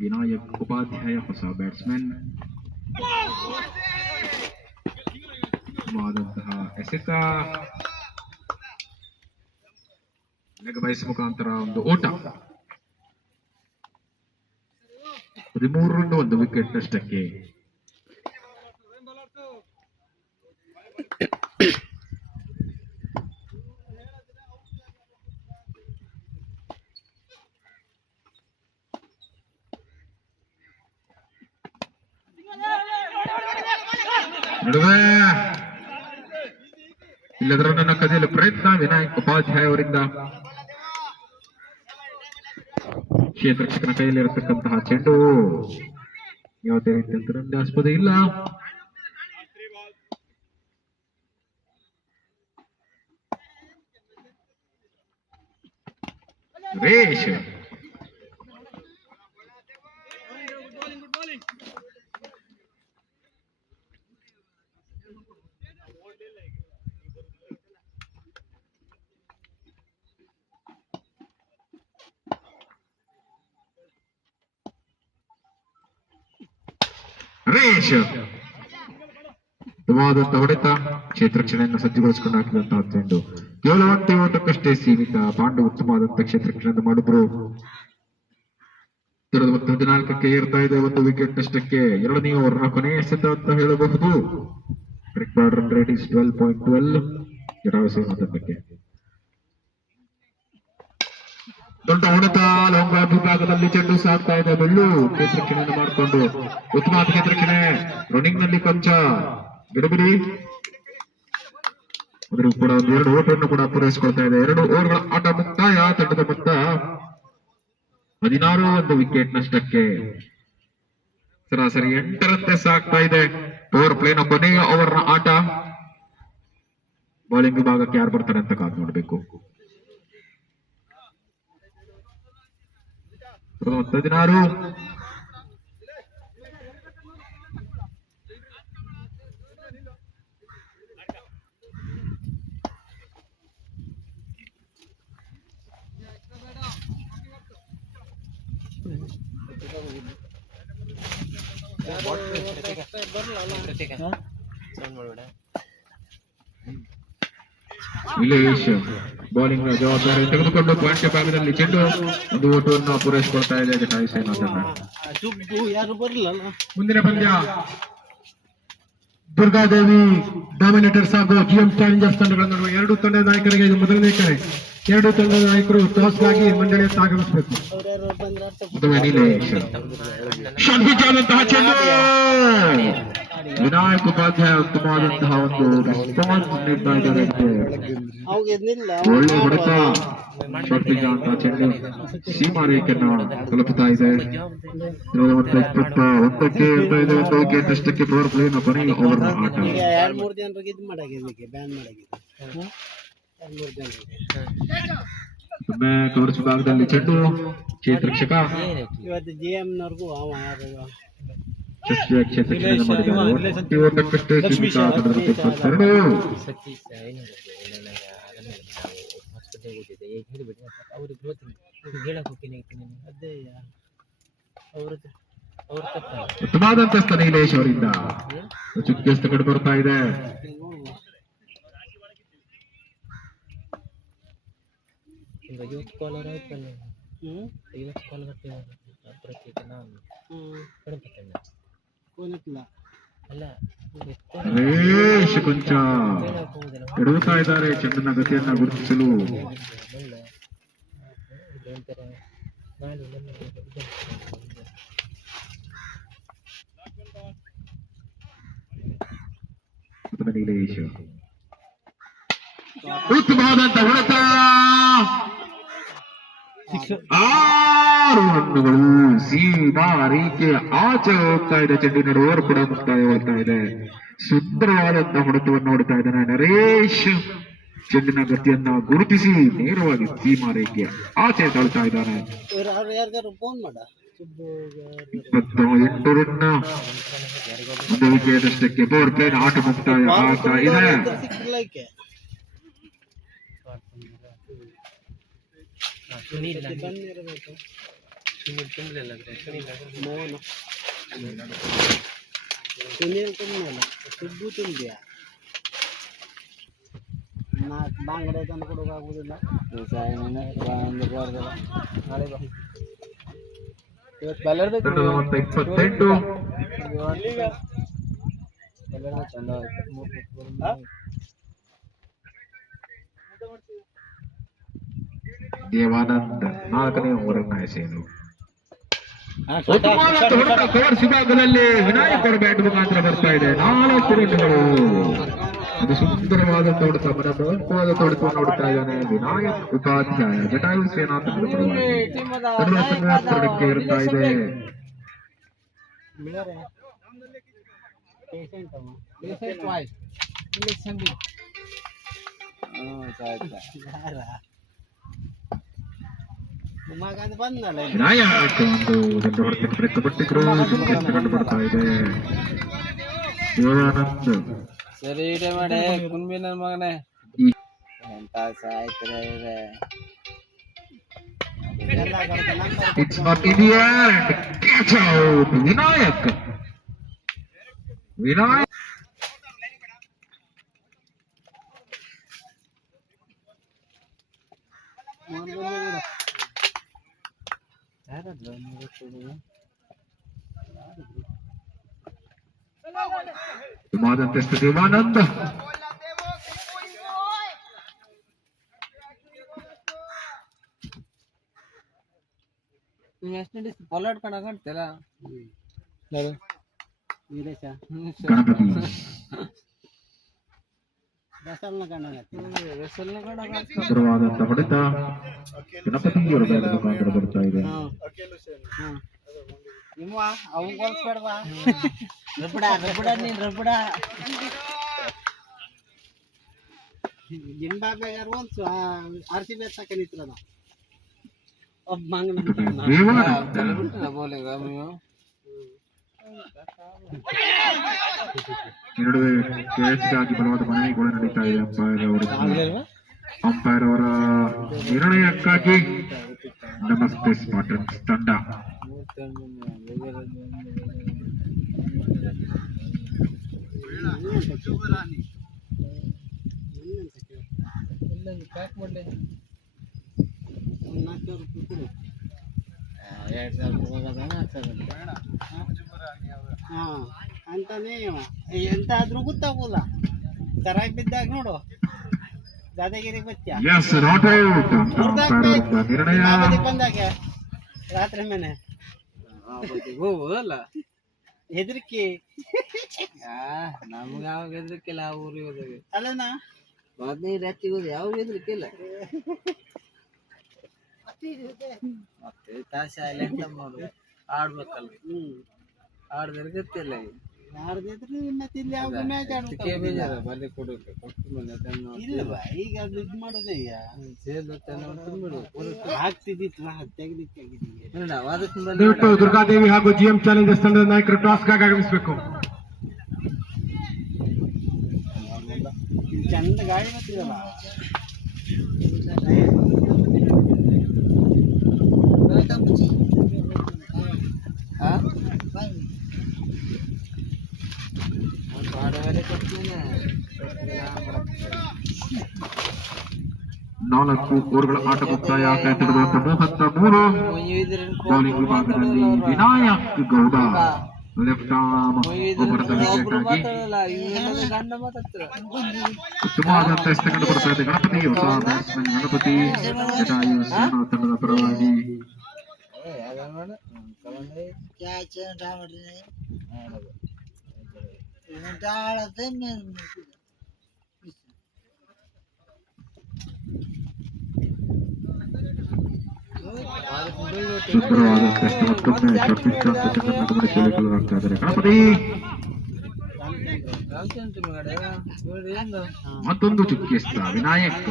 ವಿನಾಯಕ್ ಉಪಾಧ್ಯಾಯ ಹೊಸ ಬ್ಯಾಟ್ಸ್ಮನ್. ವಾದಂತಹ ಎಸೆತ, ಲೆಗ್ ಬೈಸ್ ಮುಖಾಂತರ ಒಂದು ಓಟ. 13 ರನ್, 1 ವಿಕೆಟ್ ನಷ್ಟಕ್ಕೆ. ನಡುವೆ ಇಲ್ಲದ್ರ ನನ್ನ ಕದಿಯಲು ಪ್ರಯತ್ನ ವಿನಾಯಕ್ ಉಪಾಧ್ಯಾಯ ಅವರಿಂದ. ಕ್ಷೇತ್ರಕ್ಷಕನ ಕೈಯಲ್ಲಿರತಕ್ಕಂತಹ ಚೆಂಡು ಯಾವುದೇ ರೀತಿ ಅಂತರನ್ಯಾಸ್ಪದ ಇಲ್ಲ. ರೇಷ್ ರೇಷ್ ಉತ್ತಮವಾದಂತಹ ಹೊಡೆತ. ಕ್ಷೇತ್ರಕ್ಷಣೆಯನ್ನು ಸಜ್ಜುಗೊಳಿಸಿಕೊಂಡು ಹಾಕಿದಂತಹ ಚೆಂಡು ಕೇವಲ ಒಂದು ಓಟಕ್ಕಷ್ಟೇ ಸೀಮಿತ. ಪಾಂಡು ಉತ್ತಮವಾದಂತಹ ಕ್ಷೇತ್ರಕ್ಷಣೆಯನ್ನು ಮಾಡಿದ್ರು. 14ಕ್ಕೆ ಏರ್ತಾ ಇದೆ. ಒಂದು ವಿಕೆಟ್ ನಷ್ಟಕ್ಕೆ ಎರಡನೇ ಓವರ್ನ ಕೊನೆಯ ಎಸೆತ ಅಂತ ಹೇಳಬಹುದು. Record run rate is 12.12. ಜಟಾವಸೇನ ತಂಡಕ್ಕೆ ದೊಡ್ಡ ಹೊಡೆತ. ಲೋಂಗ ವಿಭಾಗದಲ್ಲಿ ಚೆಂಡು ಸಾಗ್ತಾ ಇದೆ. ಬೆಳ್ಳು ಕ್ಷೇತ್ರಕ್ಷಣೆಯನ್ನು ಮಾಡಿಕೊಂಡು ಉತ್ತಮವಾದ ಕ್ಷೇತ್ರಕ್ಷಣೆ. ರನ್ನಿಂಗ್ ನಲ್ಲಿ ಕೊಂಚ ಬಿಡುಬಿಡಿ. ಆದರೂ ಕೂಡ ಒಂದು 2 ಓಟವನ್ನು ಕೂಡ ಪೂರೈಸಿಕೊಳ್ತಾ ಇದೆ. 2 ಓವರ್ಗಳ ಆಟ ಮುಕ್ತಾಯ. ತಂಡದ ಮೊತ್ತ 16. ಒಂದು ವಿಕೆಟ್ ನಷ್ಟಕ್ಕೆ ಸರಾಸರಿ 8ರಂತೆ ಸಾಗ್ತಾ ಇದೆ. ಪವರ್ ಪ್ಲೇನ ಕೊನೆಯ ಓವರ್ನ ಆಟ. ಬೌಲಿಂಗ್ ವಿಭಾಗಕ್ಕೆ ಯಾರು ಬರ್ತಾರೆ ಅಂತ ಕಾದು ನೋಡಬೇಕು. 16. ವಿಲೇಶ್ ಬೌಲಿಂಗ್ ಜವಾಬ್ದಾರಿ ತೆಗೆದುಕೊಂಡು ಪಾಯಿಂಟ್ ಭಾಗದಲ್ಲಿ ಚೆಂಡು ಒಂದು ಓಟವನ್ನು ಪೂರೈಸಿಕೊಳ್ತಾ ಇದೆ ಜಟಾಯುಸೇನ ತಂಡ. ಮುಂದಿನ ಪಂದ್ಯ ದುರ್ಗಾದೇವಿ ಡಾಮಿನೇಟರ್ಸ್ ಹಾಗೂ ಜಿಎಂ ಚಾಲೆಂಜರ್ಸ್ ತಂಡಗಳ ನಡುವೆ 2 ತಂಡದ ನಾಯಕರಿಗೆ ಇದು ಮೊದಲನೇ ಕರೆ. 2 ತಂಡದ ನಾಯಕರು ಟಾಸ್ಗಾಗಿ ಮಂಡಳಿಯತ್ತ ಆಗಮಿಸಬೇಕು. ಶಾಂತಿಚಾದಂತಹ ಚೆಂಡು ವಿನಾಯಕ್ ಉಪಾಧ್ಯಾಯ ಉತ್ತಮವಾದಂತಹ ಒಂದು ರೆಸ್ಪಾನ್ಸ್ ನೀಡ್ತಾ ಇದ್ದಾರೆ. ಒಳ್ಳೆ ಹೊಡೆತ. ಶಾಂತಿಚಾದಂತಹ ಚೆಂಡು ಸೀಮಾ ರೇಖೆಯನ್ನು ತಲುಪುತ್ತಾ ಇದೆ. 21ಕ್ಕೆ ಇರ್ತಾ ಇದೆ. ಒಂದು ವಿಕೆಟ್ ಅಷ್ಟಕ್ಕೆ ಪವರ್ ಪ್ಲೇನ ಕೊನೆಯ ಓವರ್ ಆಟ. ಒಮ್ಮೆ ಕವರ್ಸ್ ವಿಭಾಗದಲ್ಲಿ ಚೆಂಡು. ಕ್ಷೇತ್ರಕ್ಷಕ ಕ್ಷೇತ್ರಕ್ಷಣೆ ಮಾಡಿದ್ದಾರೆ. ಓಟಕ್ಕಷ್ಟೇ ಸೀಮಿತ. 22. ಉತ್ತಮವಾದಂತಹ ನೀಲೇಶ್ ಅವರಿಂದ ಚುಕ್ಕೆಸ್ತ ಕಡೆ ಬರ್ತಾ ಇದೆ. ರೇಷ್ ಕೊಂಚ ಎಡುತ್ತಾ ಇದ್ದಾರೆ ಚೆಂಡನ ಗತಿಯನ್ನ ಗುರುತಿಸಲು. ನೀಲೇಶ್ ಉತ್ತಮವಾದಂತ ಹೊಡೆತ. 6 ರನ್ನುಗಳು. ಸೀಮಾ ರೇಖೆಯ ಆಚೆ ಹೋಗ್ತಾ ಇದೆ. ಚೆಂಡಿನ ಓವರ್ ಕೂಡ ಮುಕ್ತಾಯವಾಗ್ತಾ ಇದೆ. ಸುಂದರವಾದಂತಹ ಹೊಡೆತವನ್ನು ನೋಡ್ತಾ ಇದ್ದಾನೆ ನರೇಶ್. ಚೆಂಡಿನ ಗತಿಯನ್ನ ಗುರುತಿಸಿ ನೇರವಾಗಿ ಸೀಮಾ ರೇಖೆಯ ಆಚೆ ತಳ್ತಾ ಇದ್ದಾನೆ. 28 ರನ್. ಒಂದು ವಿಕೆಟ್ ಅಷ್ಟಕ್ಕೆ ಪವರ್ ಪ್ಲೇನ ಆಟ ಮುಕ್ತಾಯ ಆಗ್ತಾ ಇದೆ. ಬಾಂಗಡೆ ತಂದು ಕೊಡೋಕ್ಕಾಗುದಿಲ್ಲ. ದೇವಾನಂದ್ 4ನೇ ಓವರನ್ನ ಎಸೆಯಲು ಉತ್ತಮವಾದ ಹೊಡೆತ ಕವರ್ಸ್ ವಿಭಾಗದಲ್ಲಿ ವಿನಾಯಕರ ಬ್ಯಾಟ್ ಮುಖಾಂತರ ಬರ್ತಾ ಇದೆ 4 ರನ್ಗಳು. ಅದು ಸುಂದರವಾದ ಹೊಡೆತ, ಮನಮೋಹಕವಾದ ಹೊಡೆತವನ್ನು ನೋಡ್ತಾ ಇದ್ದಾನೆ ವಿನಾಯಕ್ ಉಪಾಧ್ಯಾಯ. ಜಟಾಯು ಸೇನಾ ತಂಡದ ಪರವಾಗಿ ಇರ್ತಾ ಇದೆ. ವಿನಾಯಕ್ ಒಂದು ದೊಡ್ಡ ಹೊಡೆತಕ್ಕೆ ರೆಕ್ಕಪಟ್ಟಿದ್ರು ಕಂಡು ಬರ್ತಾ ಇದೆ. ದೇವಾನಂದ್ ಸರಿ ಇಡೆ ಮಾಡೆ ಕುನ್ಬಿ ನನ್ನ ಮಗನೇ ಎಂತ ಸಾಯ್ತಾರೆ It's not in the end. Catch out. Vinayak. Vimadan test Devanand. West Indies ball ಕಾಣ್ತಲ್ಲ ವೀರೇಶ ಗಣಪತಿ ಸುಂದರವಾದಂತ ಹೊಡೆತ ಗಣಪತಿಯವರ ಬ್ಯಾಟ್ ಮುಖಾಂತರ ಬರ್ತಾ ಇದೆ. ಅವನ್ ಗೋಲ್ಸ್ಬೇಡವಾ ರಬ್ಬಡ ರಬ್ಬಡ ನೀನ್ ರಬ್ಬಡ ಜಿಂಬಾಬ್ವೆಗಾರ ಒಂದು RCB ಹತ್ತಕ್ಕೆ ನಿಂತಿರೋದು ಒಬ್ಬ ನಡುವೆ ಕ್ಯಾಚ್ಗಾಗಿ ಬಲವಾದ ಮನೆಗಳು ನಡೀತಾ ಇದೆ. ಅಂಪೈರ್ ಅವರ ನಿರ್ಣಯಕ್ಕಾಗಿ ನಮಸ್ತೆ ಸ್ಪಾಟನ್ಸ್ ತಂಡ. ಅಂತಾನೆ ಎಂತಾದ್ರೂ ಗೊತ್ತಾಗೋಲ್ಲ ಸರಾಗ್ ಬಿದ್ದಾಗ ನೋಡು ದಾದಾಗಿರಿ ಬಚ್ಚ ಬಂದಾಗ ರಾತ್ರಿ ಮೇಲೆ ಹೋಗಲ್ಲ ಹೆದರಿಕೆ ನಮ್ಗೆ ಯಾವಾಗ ಹೆದರಿಕಿಲ್ಲ ಆ ಊರಿಗೆ ಹೋದಾಗ ಅಲ್ಲನಾ ಹದಿನೈದು ರಾತ್ರಿ ಹೋದ ಯಾವಾಗ ಹೆದರಿಕೆ ಇಲ್ಲ ಮತ್ತೆ ತಾಶಾಲೆ ಎಂತ ಮಾಡುದು ಆಡ್ಬೇಕಲ್ಲ ಆಡ್ದ್ರೆ ಗೊತ್ತಿಲ್ಲ ಆಡ್ದಿದ್ರೆ ಮತ್ತೆ ಇಲ್ಲಿ ಯಾವಾಗ ಮ್ಯಾಚ್ ಆಡ್ಬೇಕು ಬೇಜಾರ ಬಲ್ಲಿ ಕೊಡೋಕೆ ಕೊಟ್ಟು ಮೇಲೆ ಇಲ್ಲವಾ ಈಗ ಅದು ಇದು ಮಾಡೋದೇ ಆಗ್ತಿದ್ದಿತ್ತು ತೆಗೆದಿತ್ತು ದುರ್ಗಾದೇವಿ ಹಾಗೂ GM ಚಾಲೆಂಜರ್ಸ್ ತಂಡದ ನಾಯಕರು ಟಾಸ್ಗಾಗಿ ಆಗಮಿಸಬೇಕು. ಚಂದ ಗಾಡಿ ಬರ್ತಿದಲ್ಲ ನಾಲ್ಕು ಓವರ್ಗಳ ಆಟ ಮುಕ್ತಾಯ ಆಗ್ತಾ 33 ಬೌಲಿಂಗ್ ವಿಭಾಗದಲ್ಲಿ ವಿನಾಯಕ್ ಗೌಡ ಲೆಫ್ಟ್ ಆರ್ಮ್ ಒಬ್ಬರದ ವಿಕೆಟ್ ಆಗಿ ಉತ್ತಮವಾದಂತ ಎಸ್ ಕಂಡು ಬರ್ತಾ ಇದೆ. ಗಣಪತಿ ಹೊಸ ಬ್ಯಾಟ್ಸ್ಮನ್ ಗಣಪತಿ ಜಟಾಯು ಸೇನಾ ತಂಡದ ಪರವಾಗಿ ಸುಂದರವಾದ ಟೆಸ್ಟ್ ಮತ್ತೊಮ್ಮೆ ಗಮನಿಸಲಾಗ್ತಾ ಇದ್ದಾರೆ. ಗಣಪತಿ ಮತ್ತೊಂದು ಚುಕ್ಕಿ ಎಸ್ತ ವಿನಾಯಕ್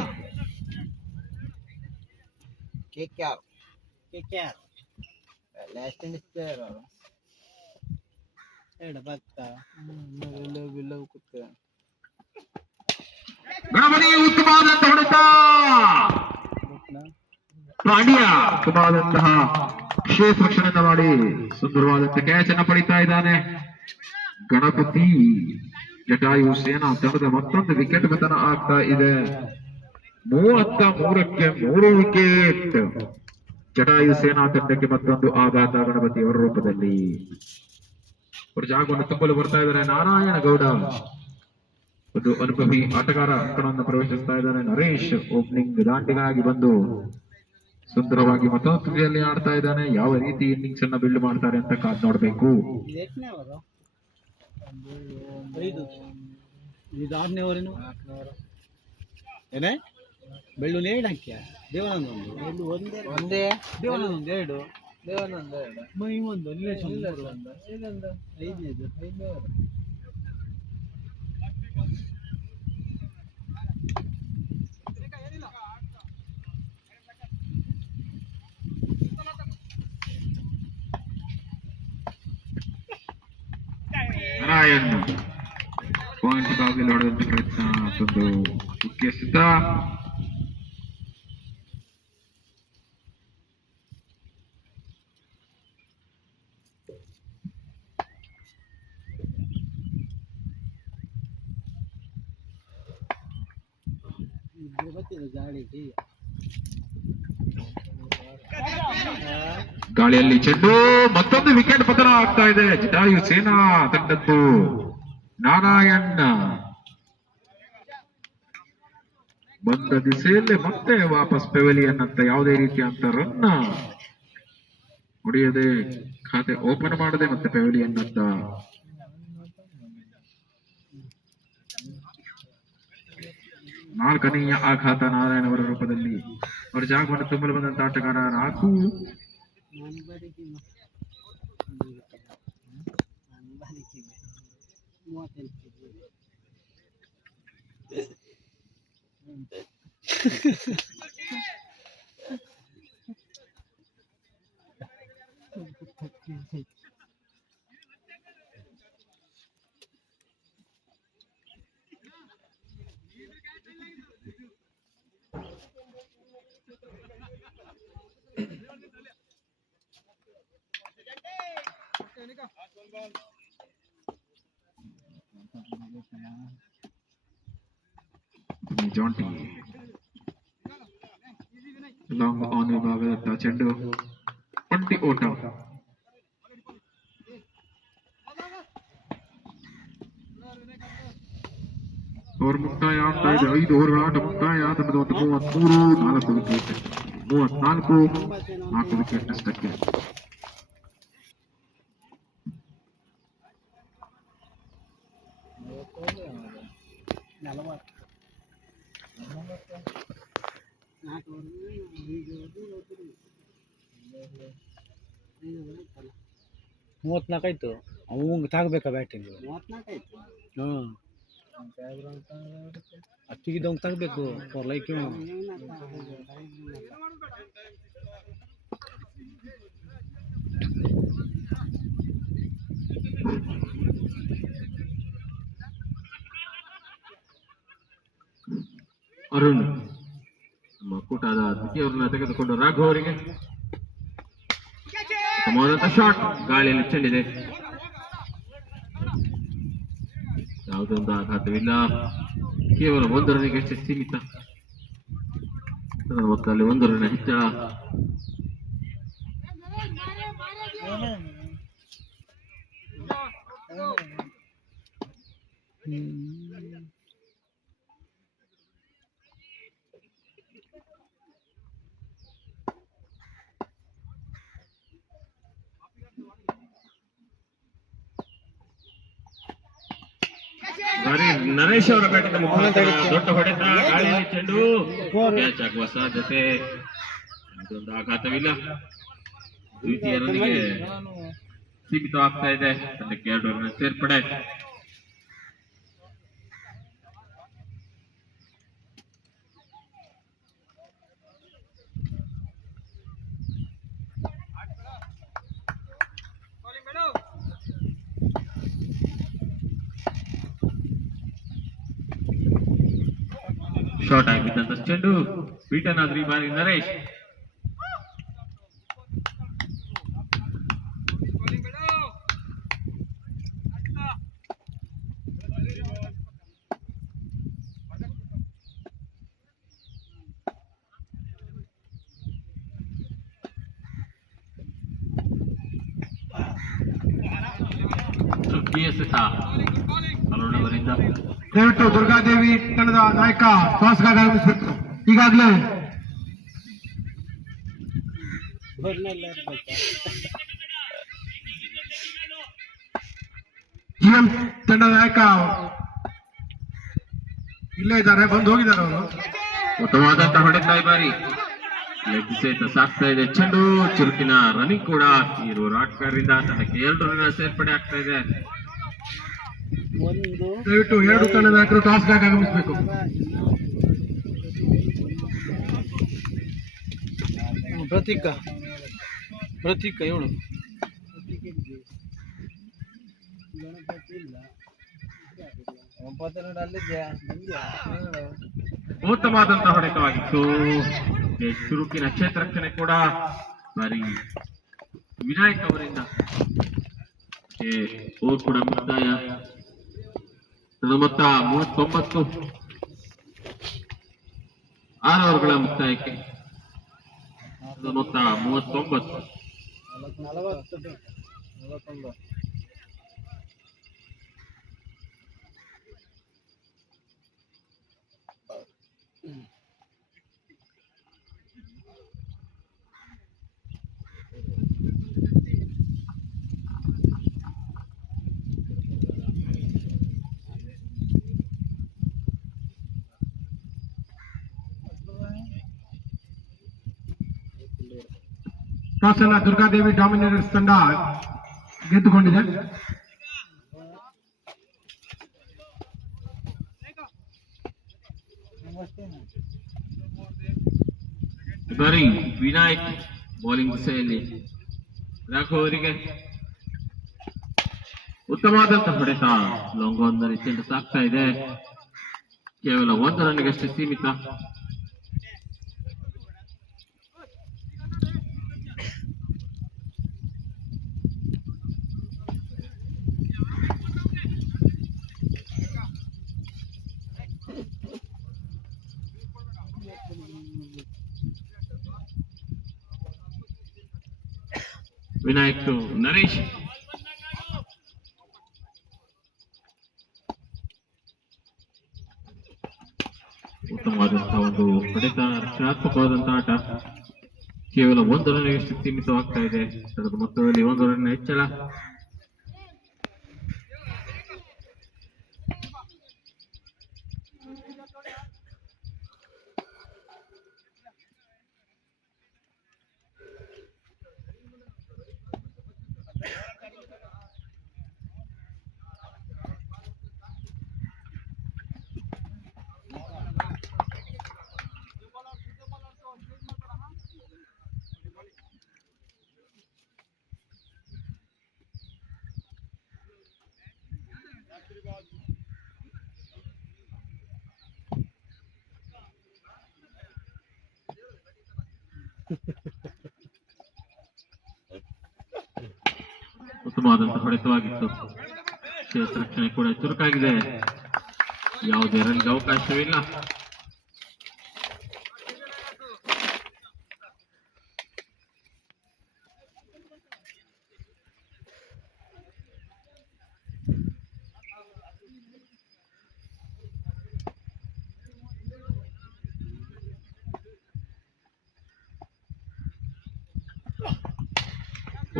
ಗಣಪತಿ ಉತ್ತಮವಾದಂತ ಹೊಡೆತ ಪಾಂಡ್ಯ ಉತ್ತಮವಾದಂತಹ ಕ್ಷೇತ್ರ ರಕ್ಷಣೆಯನ್ನು ಮಾಡಿ ಸುಂದರವಾದಂತಹ ಕ್ಯಾಚ್ ಅನ್ನು ಪಡಿತಾ ಇದ್ದಾನೆ. ಗಣಪತಿ ಜಟಾಯು ಸೇನಾ ತಂಡದ ಮತ್ತೊಂದು ವಿಕೆಟ್ ಪತನ ಆಗ್ತಾ ಇದೆ. 33ಕ್ಕೆ 3 ವಿಕೆಟ್. ಜಟಾಯು ಸೇನಾ ತಂಡಕ್ಕೆ ಮತ್ತೊಂದು ಆಘಾತ ಗಣಪತಿ ಅವರ ರೂಪದಲ್ಲಿ. ಅವರು ಜಾಗವನ್ನು ತುಂಬಲು ಬರ್ತಾ ಇದ್ದಾರೆ. ನಾರಾಯಣ ಗೌಡ ಒಂದು ಅನುಭವಿ ಆಟಗಾರ ಕಣವನ್ನು ಪ್ರವೇಶಿಸ್ತಾ ಇದ್ದಾರೆ. ನರೇಶ್ ಓಪನಿಂಗ್ ದಾಂಡಿಗಾಗಿ ಬಂದು ಸುಂದರವಾಗಿ ಮತೋತ್ರಿಯಲ್ಲಿ ಆಡ್ತಾ ಇದ್ದಾನೆ. ಯಾವ ರೀತಿ ಇನ್ನಿಂಗ್ಸ್ ಅನ್ನ ಬಿಲ್ಡ್ ಮಾಡ್ತಾರೆ ಅಂತ ಕಾದ್ ನೋಡ್ಬೇಕು. ಇದು 6ನೇ ಓವರೇನು ಏನೇ ಬೆಳ್ಳುಳ್ಳಿ 7 ಹಾಕ್ಯ ದೇವಾನಂದ ಒಂದು ಒಂದೇ ದೇವಾನಂದ ಒಂದು 2 ದೇವಾನಂದ 2 ಮೈ ಒಂದು ನಿಲೇಶ್ ಒಂದು 5ನೇದು ನಾರಾಯಣ್ ಪಾಯಿಂಟ್ ಬಾಗಿಲು ಹೊಡೆದಂತ ಪ್ರಯತ್ನ ಒಂದು ಮುಖ್ಯ ಸಿದ್ಧ. ಗಾಳಿಯಲ್ಲಿ ಚೆಂಡು ಮತ್ತೊಂದು ವಿಕೆಟ್ ಪತನ ಆಗ್ತಾ ಇದೆ. ಜಟಾಯು ಸೇನಾ ತಂಡದ್ದು ನಾರಾಯಣ್ ಬಂದ ದಿಸೆಯಲ್ಲಿ ಮತ್ತೆ ವಾಪಸ್ ಪೆವಿಲಿಯನ್ ಅಂತ ಯಾವುದೇ ರೀತಿಯಂತ ರನ್ ಹೊಡೆಯದೆ ಖಾತೆ ಓಪನ್ ಮಾಡದೆ ಮತ್ತೆ ಪೆವಿಲಿಯನ್ ಅಂತ ನಾಲ್ಕನೆಯ ಆಘಾತ ನಾರಾಯಣ ಅವರ ರೂಪದಲ್ಲಿ ಅವರ ಜಾಗವನ್ನು ತುಂಬಲು ಬಂದಂತ ಆಟಗಾರ 4. ಜಾಂಟಿ ಲಾಂಗ್ ಆನ್ ವಿಭಾಗದತ್ತ ಚೆಂಡು ಒಂಟಿ ಓಟ. ಓವರ್ ಮುಕ್ತಾಯ ಆಗ್ತಾ ಇದೆ. 5 ಓವರ್ಗಳ ಆಟ ಮುಕ್ತಾಯ. 33, 4 ವಿಕೆಟ್ 34, 4 ವಿಕೆಟ್ ನಷ್ಟಕ್ಕೆ. ಮೂವತ್ನಾಲ್ಕಾಯ್ತು. ಅವಂಗ ತಾಗಬೇಕಾ ಬ್ಯಾಟಿಂಗ್? ಹಾಂ ಅತ್ತಿಗಿದ್ದವಂಗೆ ತಗಬೇಕು ಫಾರ್ ಲೈಕ್ ಅರುಣ್ ನಮ್ಮ ಕೂಟದ ದ್ವಿತೀಯವರನ್ನ ತೆಗೆದುಕೊಂಡು ರಾಘವ್ ಅವರಿಗೆ ಉತ್ತಮವಾದಂತ ಶಾಟ್. ಗಾಳಿಯಲ್ಲಿ ಚೆಲ್ಲಿದೆ. ಯಾವುದೊಂದು ಆಘಾತವಿಲ್ಲ. ಕೇವಲ 1 ರನ್ನಿಗೆ ಅಷ್ಟೇ ಸೀಮಿತ. ಮೊತ್ತದಲ್ಲಿ 1 ರನ್ ಹೆಚ್ಚಳ. ನರೇಶ್ ಅವರ ಬ್ಯಾಟಿನ ದೊಡ್ಡ ಹೊಡೆತ. ಗಾಳಿಯಲ್ಲಿ ಚೆಂಡು ಕ್ಯಾಚ್ ಆಗುವ ಸಾಧ್ಯತೆ. ಅದೊಂದು ಆಘಾತವಿಲ್ಲ. ದ್ವಿತೀಯ ರನ್ನಿಗೆ ಸೀಮಿತ ಆಗ್ತಾ ಇದೆ. ತಂಡಕ್ಕೆ 2 ರನ್ ಸೇರ್ಪಡೆ. ಶಾರ್ಟ್ ಆಗಿದ್ದಂತ ಚೆಂಡು ಬೀಟನ್ ಆದ್ರೂ ಈ ಬಾರಿ ನರೇಶ್. ಅರುಣ್ ಅವರಿಂದ ದಯವಿಟ್ಟು ದುರ್ಗಾದೇವಿ ತಂಡದ ನಾಯಕ ಟಾಸ್ ಗಾರ್ಡ್ ಆಗಮಿಸಬೇಕು. ಈಗಾಗಲೇ ಜಿಎಂ ತಂಡದ ನಾಯಕ ಇಲ್ಲೇ ಇದ್ದಾರೆ, ಬಂದು ಹೋಗಿದ್ದಾರೆ ಅವರು. ಉತ್ತಮವಾದಂತಹ ಹೊಡೆತ ಈ ಬಾರಿ ಲೆಗ್ ಸಹಿತ ಸಾಕ್ತಾ ಇದೆ. ಚೆಂಡು ಚುರುಕಿನ ರನ್ನಿಂಗ್ ಕೂಡ ಇರುವ ಆಟಗಾರರಿಂದ ತಂಡಕ್ಕೆ 2 ರನ್ ಸೇರ್ಪಡೆ ಆಗ್ತಾ ಇದೆ. ದಯವಿಟ್ಟು 2 ತಂಡದ ನಾಯಕರು ಟಾಸ್ಗಾಗಿ ಆಗಮಿಸಬೇಕು. ಪ್ರತೀಕ ಇವಳು ಉತ್ತಮವಾದಂತಹ ಹೊಡೆತವಾಗಿತ್ತು. ಚುರುಕಿನ ಕ್ಷೇತ್ರಕ್ಷಣೆ ಕೂಡ ಬಾರಿ ವಿನಾಯಕ್ ಅವರಿಂದ ಓವರ್ ಕೂಡ ಮುಕ್ತಾಯ. ಮೊತ್ತ 39, 6 ಓವರ್ಗಳ ಮುಕ್ತಾಯಕ್ಕೆ ಮೊತ್ತ 39. ಟಾಸ್ ಅನ್ನ ದುರ್ಗಾದೇವಿ ಡಾಮಿನೇಟರ್ಸ್ ತಂಡ ಗೆದ್ದುಕೊಂಡಿದೆ. ಬಾರಿ ವಿನಾಯಕ್ ಬೌಲಿಂಗ್ ದಿಸೆಯಲ್ಲಿ ರಾಘವ್ ಅವರಿಗೆ ಉತ್ತಮವಾದಂತಹ ಹೊಡೆತ. ಲಾಂಗ್ ಆನ್ ರೀತಿಯಲ್ಲಿ ಸಾಕ್ತಾ ಇದೆ. ಕೇವಲ 1 ರನ್ಗಷ್ಟೇ ಸೀಮಿತ. ವಿನಾಯಕ್ ಟು ನರೇಶ್. ಉತ್ತಮವಾದಂತಹ ಒಂದು ಹೊಡೆತ, ರಕ್ಷಣಾತ್ಮಕವಾದಂತಹ ಆಟ. ಕೇವಲ 1 ರನ್ಗಷ್ಟು ಸೀಮಿತವಾಗ್ತಾ ಇದೆ. ಅದರ ಮೊತ್ತದಲ್ಲಿ 1 ರನ್ ಹೆಚ್ಚಳ. ಉತ್ತಮವಾದಂತಹ ಹೊಡೆತವಾಗಿತ್ತು. ಕ್ಷೇತ್ರರಕ್ಷಣೆ ಕೂಡ ಚುರುಕಾಗಿದೆ. ಯಾವುದೇ ರನ್ಗೆ ಅವಕಾಶವಿಲ್ಲ.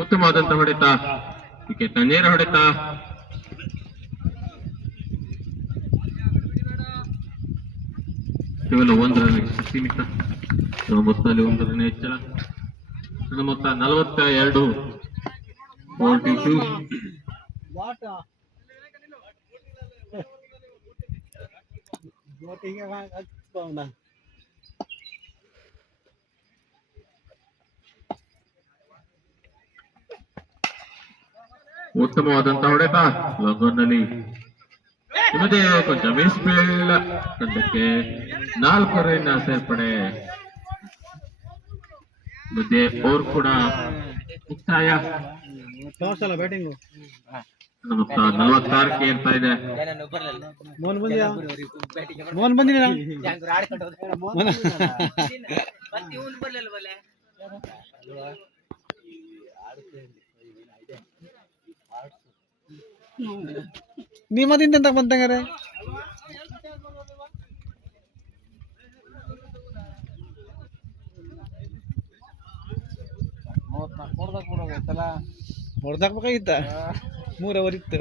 ಉತ್ತಮವಾದಂತಹ ಹೊಡೆತ, ವಿಕೆಟ್ ನೇರ ಹೊಡೆತ. ಕೇವಲ 1 ರನ್ ಸೀಮಿತ. ಮೊತ್ತದಲ್ಲಿ 1 ರನ್ ಹೆಚ್ಚಳ. ಮೊತ್ತ 42. 42. ಉತ್ತಮವಾದಂತಹ ಹೊಡೆತ. ಲಾಂಗ್ನಲ್ಲಿ ನಿಮ್ಮದೇ ಕೊಂಚ ಮಿಸ್ಫೀಲ್ಡ್. ತಂಡಕ್ಕೆ 4 ರನ್ ಸೇರ್ಪಡೆ. ಮಧ್ಯೆ ಓವರ್ ಕೂಡ ಮುಕ್ತಾಯ. ಬ್ಯಾಟಿಂಗು ಮೊತ್ತ 46ಕ್ಕೆ ಏರ್ತಾ ಇದೆ. ಮೋಹನ್ ಬಂದಿದ್ದೀರಾ? ನಿಮ್ಮದಿಂದ ಅಂತ ಬಂತಂಗಾರೆ ಹೊಡೆದಾಕ್ಬೇಕಾಗಿತ್ತ 3 ಓವರ್ ಇತ್ತು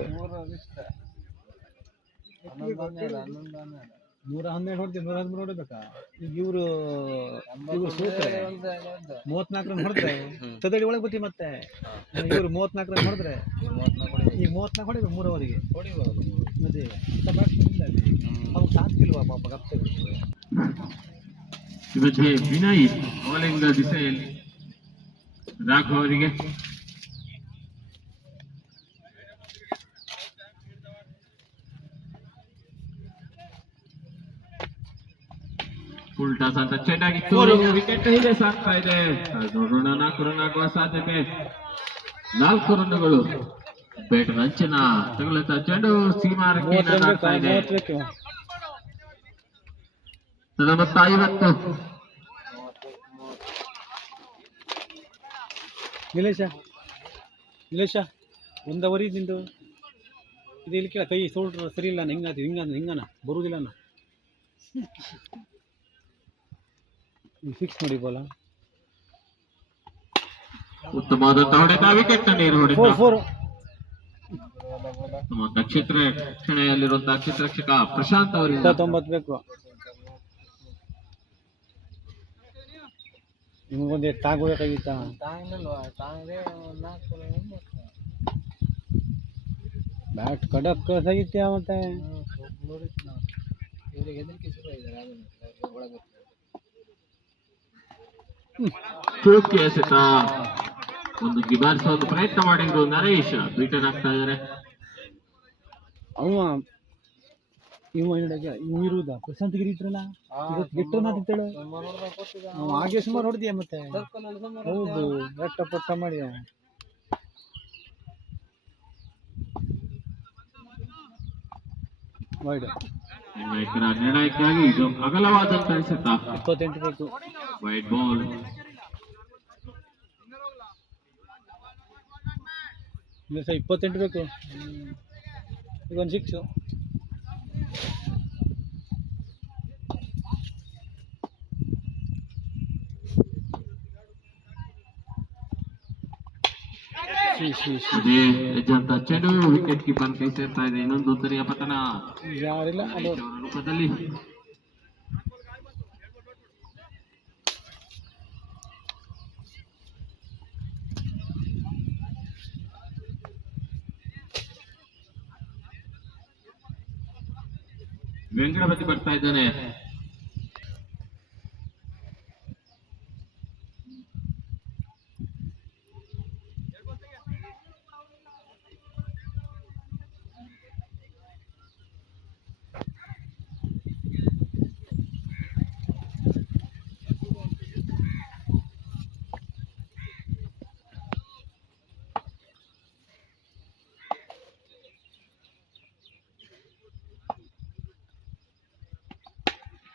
112 ಹೊಡ್ತೀವಿ 113 ಹೊಡಿಬೇಕಾ ಈಗ ಇವರು ಸೂತ್ರೆ 34 ರನ್ ಹೊಡೆದ್ರೆ ತದಡಿ ಒಳಗೆ ಬರ್ತೀವಿ ಮತ್ತೆ ಇವರು 34 ರನ್ ಹೊಡೆದ್ರೆ ಈಗ 34 ಹೊಡಿಬೇಕು 3 ಓವರಿಗೆ ಮತ್ತೆ ಅವಾಗ ಸಾಧ್ಯಿಲ್ವಾ ಪಾಪ ಗಪ್ಪ ಇವತ್ತಿಗೆ ವಿನಯ್ ಬೌಲಿಂಗ್ ದಿಸೆಯಲ್ಲಿ ರಾಘವ್ ಅವರಿಗೆ ಉಲ್ಟಾ ಅಂತ ಚೆನ್ನಾಗಿತ್ತು ವಿಕೆಟ್ ಇದೆ ಸಾಕ್ತಾ ಇದೆ ನೋಡೋಣ 4 ರನ್ ಆಗುವ ಸಾಧ್ಯತೆ 4 ರನ್ಗಳು ಬೇಟ್ ಅಂಚಿನ ತಗುಲುತ್ತಾ ಚೆಂಡು ಸೀಮಾರಕ್ಕೆ ಆಗ್ತಾ ಇದೆ 50 ನಿಲೇಶ 1 ಓವರ್ ನಿಂದು ಇದು ಇಲ್ಲಿ ಕೇಳ ಕೈ ಸೋಲ್ಡ್ರ ಸರಿ ಇಲ್ಲ ಹಿಂಗಾನ ಬರುವುದಿಲ್ಲ ಫಿಕ್ಸ್ ಮಾಡಿ ಬಾಲ ಉತ್ತಮವಾದಂತ ಹೊಡೆತ ವಿಕೆಟ್ ನೀರು ಹೊಡೆತ ನಮ್ಮ ನಕ್ಷತ್ರ ರಕ್ಷಣೆಯಲ್ಲಿರುವಂತಹ ಚಿತ್ರರಕ್ಷಕ ಪ್ರಶಾಂತ್ ಅವರಿಂದ 90 ಬೇಕು ನಿಮಗೊಂದು ತಾಗಬೇಕಾಗಿತ್ತ ಬ್ಯಾಟ್ ಕಡಕ್ ಸಾಗಿತ್ಯ ಮತ್ತೆ ಚೂಕಿ ಎಸೆತ ಒಂದು ಗಿಬಾರಿಸುವ ಒಂದು ಪ್ರಯತ್ನ ಮಾಡಿದ್ರು ನರೇಶ್ ಬೀಟರ್ ಆಗ್ತಾ ಇದಾರೆ ಇವ ಇರುವುದಾ ಪ್ರಶಾಂತ್ ಗಿರಿ ಇದ್ರಲ್ಲ ಗೆಟ್ಟೇಳು ಹಾಗೆ ಸುಮಾರು ಹೊಡೆದಿಯ ಮತ್ತೆ ಹೌದು ಗಟ್ಟ ಪಟ್ಟ ಮಾಡಿ ವೈಡ್ ನಿರ್ಣಯಕ್ಕಾಗಿ ಇದು ಅಗಲವಾದಂತ ಎಸೆತ 28 ಬೇಕು ವೈಡ್ ಬಾಲ್ ಇಲ್ಲ ಸರ್ 28 ಬೇಕು ಈಗ ಒಂದು 6 ಹೆಜ್ಜಂತ ಚೆಂಡು ವಿಕೆಟ್ ಕೀಪರ್ ಕೈ ಸೇರ್ತಾ ಇದೆ ಇನ್ನೊಂದು ಉತ್ತರಿಯ ಪತನ ಯಾರಿಲ್ಲ ರೂಪದಲ್ಲಿ ವೆಂಕಟಪತಿ ಬರ್ತಾ ಇದ್ದಾನೆ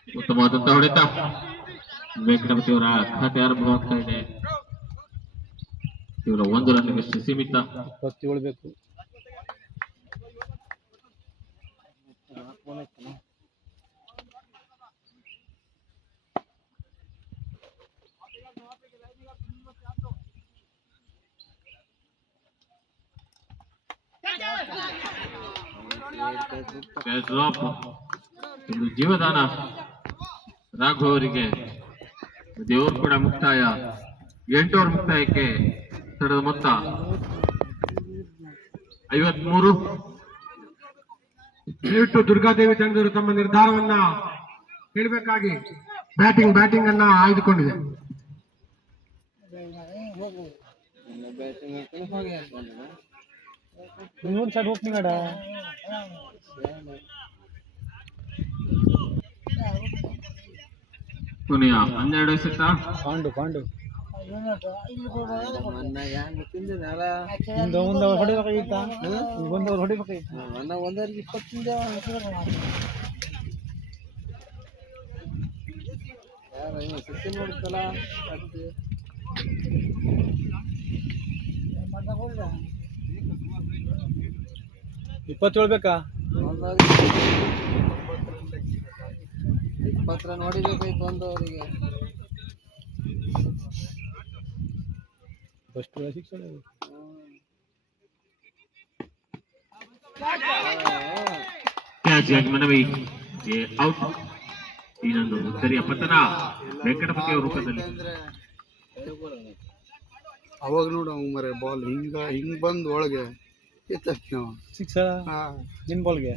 ಉತ್ತಮವಾದಂತ ಹೊಡೆತ ವೆಂಕಟಪತಿ ಅವರ ಖಾತೆ ಆರಂಭವಾಗ್ತಾ ಇದೆ ಇವರ 1 ರನ್ಗೆ ಸೀಮಿತ 27 ಬೇಕು ಡ್ರಾಪ್ ಇದು ಜೀವದಾನ ರಾಘವ್ ಅವರಿಗೆ ದೇವರು ಕೂಡ ಮುಕ್ತಾಯ 8 ಓವರ್ ಮುಕ್ತಾಯಕ್ಕೆ ತಡೆದ ಮೊತ್ತ 53 ದಯವಿಟ್ಟು ದುರ್ಗಾದೇವಿ ತಂಡದವರು ತಮ್ಮ ನಿರ್ಧಾರವನ್ನ ಹೇಳಬೇಕಾಗಿ ಬ್ಯಾಟಿಂಗ್ ಅನ್ನ ಆಯ್ದುಕೊಂಡಿದೆ ಇನ್ನೊಂದು ಸೈಡ್ ಓಪನಿಂಗ್ ಅಡ ಕೊನೆಯ 12 ಎಸೆತ ಪಾಂಡು ಒಂದು ಹೊಡಿಬೇಕಾಗಿತ್ತ 1 ಓವರ್ ಹೊಡಿಬೇಕಾಗಿತ್ತು 1 ಓವರ್ಗೆ 27 ಬೇಕಾ 20 ರನ್ ಹೊಡಿಬೇಕಾಯ್ತು 1 ಓವರಿಗೆ ಫಸ್ಟ್ 6 ಕ್ಯಾಚ್ ಆಗಿ ಮನವಿ ಔಟ್. ಇನ್ನೊಂದು ಸರಿಯ ಪತನ ವೆಂಕಟಪತಿ ಅವರ ರೂಪದಲ್ಲಿ. ಅವಾಗ ನೋಡು ಮರೆ ಬಾಲ್ ಹಿಂಗ್ ಬಂದು ಒಳಗೆ ಸಿಕ್ಸ್ ನಿನ್ ಬಾಲ್ಗೆ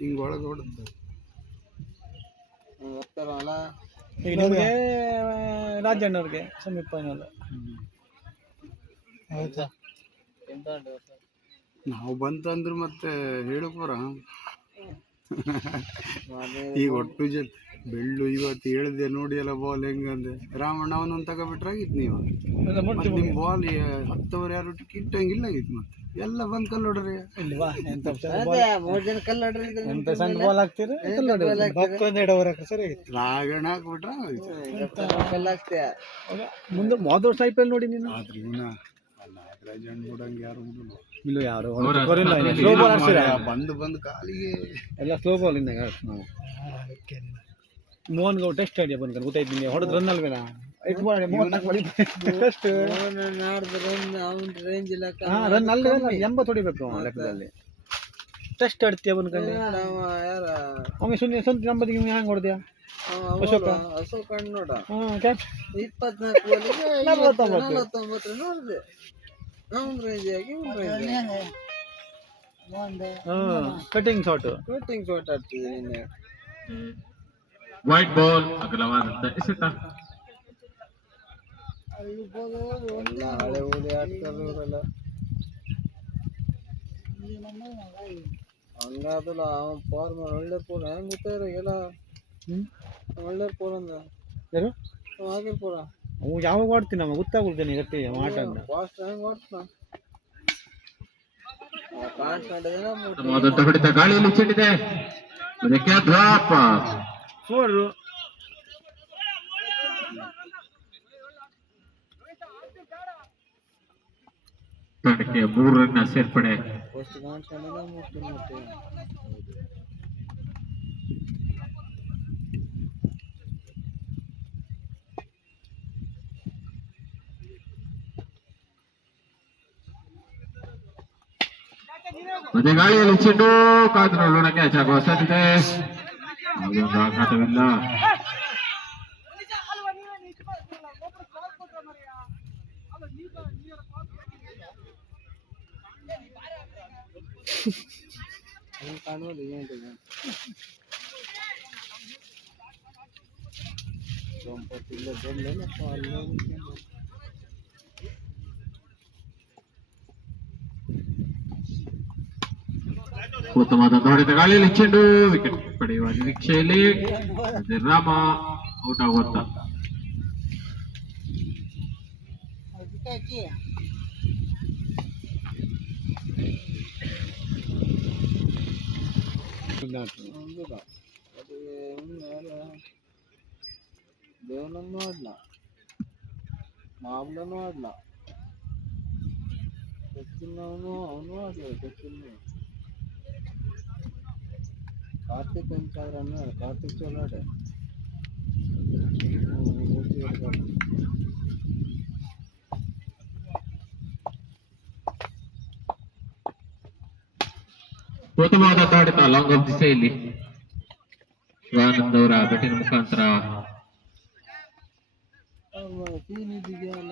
ಹಿಂಗ್ ಒಳಗೆ ಹೊಡೆದು ನಿಮಗೆ ರಾಜಣ್ಣವ್ರಿಗೆ ಸೆಮಿಫೈನಲ್. ಆಯ್ತಾ ನಾವು ಬಂತಂದ್ರೆ ಮತ್ತೆ ಹೇಳಪುರ ಈಗ ಒಟ್ಟು ಬೆಳ್ಳು ಇವತ್ತು ಹೇಳಿದೆ ನೋಡಿ ಎಲ್ಲ ಬಾಲ್ ಹೆಂಗಂದ್ರೆ ರಾಮಣ್ಣ ಅವನೊಂದು ತಗೊಬಿಟ್ರಾಗಿತ್ತು. ನೀವು ನಿಮ್ಮ ಬಾಲ್ 10 ಓವರ್ ಯಾರು ಕಿಟ್ಟಂಗಿಲ್ಲ ಆಗಿತ್ತು. ಮತ್ತೆ ಎಲ್ಲ ಬಂದು ಕಲ್ಲೊಡ್ರಿ ರಾಗಣ ಹಾಕ್ಬಿಟ್ರ ಮುಂದೆ ಹೋದ ವರ್ಷ IPL ನೋಡಿ ನೀನು. ಆದ್ರೆ ನಾಗರಾಜ್ ನೋಡಂಗೆ ಯಾರು ಇಲ್ಲ, ಯಾರು ಸ್ಲೋ ಬಾಲ್ ಬಂದು ಕಾಲಿಗೆ ಎಲ್ಲ ಸ್ಲೋ ಬಾಲ್ ಇನ್ನ ನಾವು ಮೋಹನ್ ಗೌಡ್ ಟೆಸ್ಟ್ ಆಡಿಯಾ ಬಂದ್ಕೊಂಡು ಗೊತ್ತಾಯ್ತು ನಿಮಗೆ. ಹೊಡೆದ್ ರನ್ ಅಲ್ವೇನಾ ರನ್ ಅಲ್ಲ 80 ಹೊಡಿಬೇಕು ಲೆಕ್ಕದಲ್ಲಿ. ಟೆಸ್ಟ್ ಆಡ್ತೀಯ ಬಂದ್ಕೊಂಡು ಅವನಿಗೆ ಶೂನ್ಯ ಸ್ವಂತ 80ಗೆ ಹ್ಯಾಂಗ್ ಹೊಡೆದ್ಯಾ ಅಶೋಕ? ಕ್ಯಾಚ್ 24 ಕಟಿಂಗ್ ಶಾಟ್ ಆಡ್ತಿದ್ದೀನಿ. ವೈಟ್ ಬಾಲ್ ಅಗಲವಾದಂತ ಎಸೆತ. ಹಳೆ ಓದಿ ಆಡ್ತಾರಲ್ಲ ಹಂಗಾದಲ್ಲ. ಅವನ್ ಫಾರ್ಮ್ ಒಳ್ಳೆ ಪೂರ ಹೆಂಗ್ ಗೊತ್ತಾರ ಎಲ್ಲ ಒಳ್ಳೆ ಪೂರ ಅಂದ ಯಾರು ಹಾಗೆ ಪೂರ ಅವು ಯಾವಾಗ ಆಡ್ತೀನಿ ನಮಗೆ ಗೊತ್ತಾಗ್ಬಿಡ್ತೇನೆ ಗಟ್ಟಿ ಆಟ ಫಾಸ್ಟ್ ಹೆಂಗ್ ಆಡ್ತಾನ. ಹೊಡೆತ ಗಾಳಿಯಲ್ಲಿ ಚೆಂಡಿದೆ, ಅದಕ್ಕೆ ಡ್ರಾಪ್ 4. ತಂಡಕ್ಕೆ 3 ರನ್ ಸೇರ್ಪಡೆ. ಮತ್ತೆ ಗಾಳಿಯಲ್ಲಿ ಚೆಂಡು ಕಾದು ನೋಡೋಣ, ಕ್ಯಾಚ್ ಆಗುವ ಸಾಧ್ಯತೆ. ಅದೊಂದು ಆಘಾತವಿಲ್ಲ. ಉತ್ತಮವಾದ ಹೊಡೆತ ಗಾಳಿಯಲ್ಲಿ ಚೆಂಡು ವಿಕೆಟ್ ಪಡೆಯುವ ನಿರೀಕ್ಷೆಯಲ್ಲಿ ರಾಮ ಔಟ್ ಆಗುವಂತ. ದೇವನನ್ನು ಆಡ್ಲ ಮಾಬ್ಲನು ಆಡ್ಲ ಅವನು ಆಡ್ಲ ಕಾರ್ತಿಕ್ ಅಂಚಾದ್ರನ್ನ ಕಾರ್ತಿಕ್ ಚೋಲಾಡೆ ಉತ್ತಮವಾದ ಹೊಡೆತ ಲಾಂಗ್ ಆಫ್ ದಿಸೆಯಲ್ಲಿ ಶಿವಾನಂದ್ ಅವರ ಬೆಟ್ಟಿನ ಮುಖಾಂತರ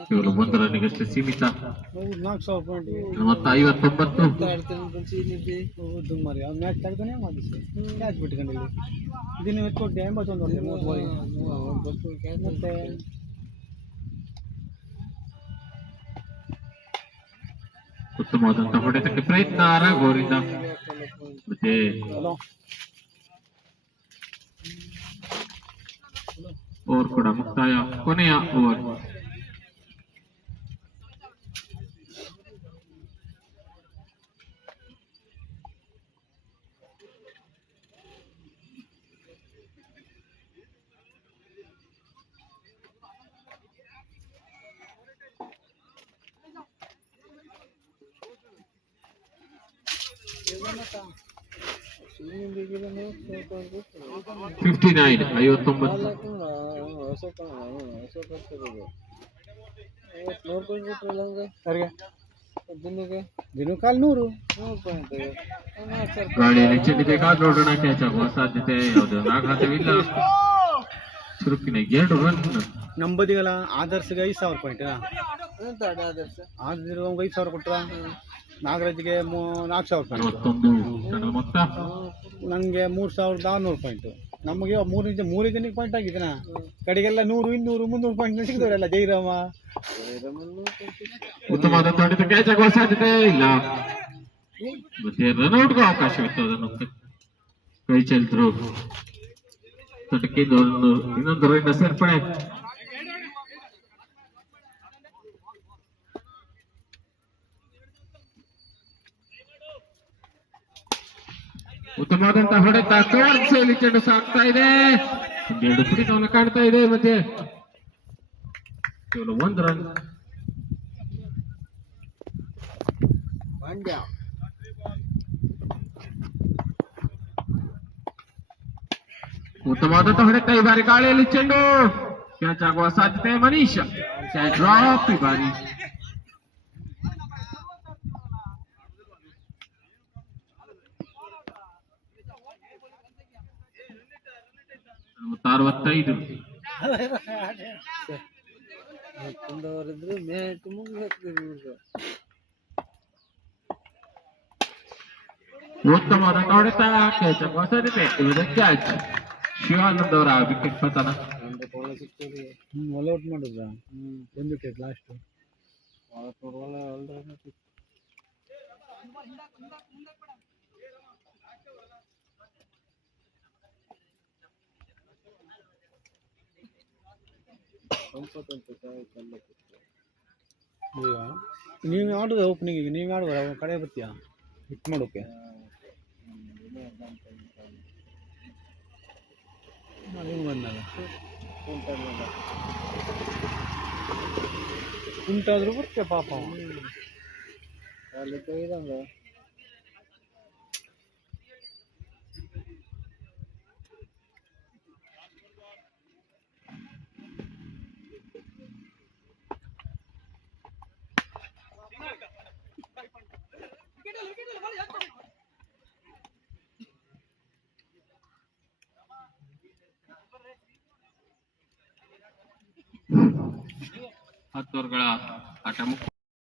ಕೇವಲ 1 ರನ್ನಿಗಷ್ಟೇ ಸೀಮಿತ. 59. ಉತ್ತಮವಾದಂತಹ ಹೊಡೆತಕ್ಕೆ ಪ್ರಯತ್ನ ರಾಘವರಿಂದ. ಮತ್ತೆ ಓವರ್ ಕೂಡ ಮುಕ್ತಾಯ, ಕೊನೆಯ ಓವರ್. $59. ದಿನಕ್ಕಾಲ್ 100 ಪಾಯಿಂಟ್ ಗಾಳಿಯಲ್ಲಿ ಚೆಲ್ಲಿಬೇಕಾದ ನೋಡೋಣ ಕ್ಯಾಚ್ ಆಗುವ ಸಾಧ್ಯತೆ ಯಾವುದು ಆಘಾತವಿಲ್ಲ. ಚುರುಕಿನ 2 ರನ್. ನಮ್ಮ ಬದಿಗಲ್ಲ ಆದರ್ಶಗೆ 5,000 ಪಾಯಿಂಟ್ ಆದರ್ಶ 5,000 ಕೊಟ್ರ ನಾಗರಾಜ್ಗೆ 4,000 ಪಾಯಿಂಟ್ 61 ಟನ್ ಮೊತ್ತ. ನನಗೆ 3,600 ಪಾಯಿಂಟ್ ನಮಗೆ ಮೂರಿಗೆ ಜನಕ್ಕೆ ಪಾಯಿಂಟ್ ಆಗಿದ್ದನ ಕಡೆಗೆಲ್ಲ 100 200 300 ಪಾಯಿಂಟ್ ಸಿಗ್ತವರೆಲ್ಲ ಜೈರಾಮ ಉತ್ತಮವಾದ ಹೊಡೆತ ಕ್ಯಾಚ್ ಆಗುವ ಸಾಧ್ಯತೆ ಇಲ್ಲ. ಮತ್ತೆ ರನ್ಔಟ್ಗೂ ಅವಕಾಶವಿತ್ತು. ಅದನ್ನು ಕೈ ಚೆಲ್ದ್ರು. ತಟಕಿದ್ದು ಇನ್ನೊಂದು ರನ್ ಸೇರ್ಪಡೆ. ಉತ್ತಮವಾದಂತಹ ಹೊಡೆತ ಕವರ್ ಶೈಲಿ ಚೆಂಡು ಸಾಕ್ತಾ ಇದೆ. ಒಂದೆರಡು ಪುಟಿತವನ್ನು ಕಾಣ್ತಾ ಇದೆ. ಮತ್ತೆ ಕೇವಲ 1 ರನ್. ಉತ್ತಮವಾದಂತಹ ಹೊಡೆತ ಈ ಬಾರಿ ಗಾಳಿಯಲ್ಲಿ ಚೆಂಡು ಕ್ಯಾಚ್ ಆಗುವ ಸಾಧ್ಯತೆ. ಮನೀಶ್ ಕ್ಯಾಚ್ ಡ್ರಾಪ್ ಈ ಬಾರಿ. 65. ಉತ್ತಮವಾದಂತಹ ಹೊಡೆತ ಕ್ಯಾಚ್ ಆಗುವ ಸಾಧ್ಯತೆ. ಇವತ್ತು ಕ್ಯಾಚ್ ಶಿವಾನಂದ್ ಅವರ ವಿಕೆಟ್ ಪತನ. ಔಟ್ ಮಾಡಿದ್ರ 1 ವಿಕೆಟ್ ಲಾಸ್ಟ್. ನೀವು ಆಡೋದು ಓಪನಿಂಗ್ ನೀವು ಆಡುವ ಕಡೆ ಬರ್ತೀಯಾ ಹಿಟ್ ಮಾಡೋಕೆ ಬಂದಾಗ ಉಂಟಾದ್ರೂ ಬರ್ತೀಯ ಪಾಪ ಹತ್ತು ಓವರ್ಗಳ ಆಟ ಮುಕ್ತಾಯ.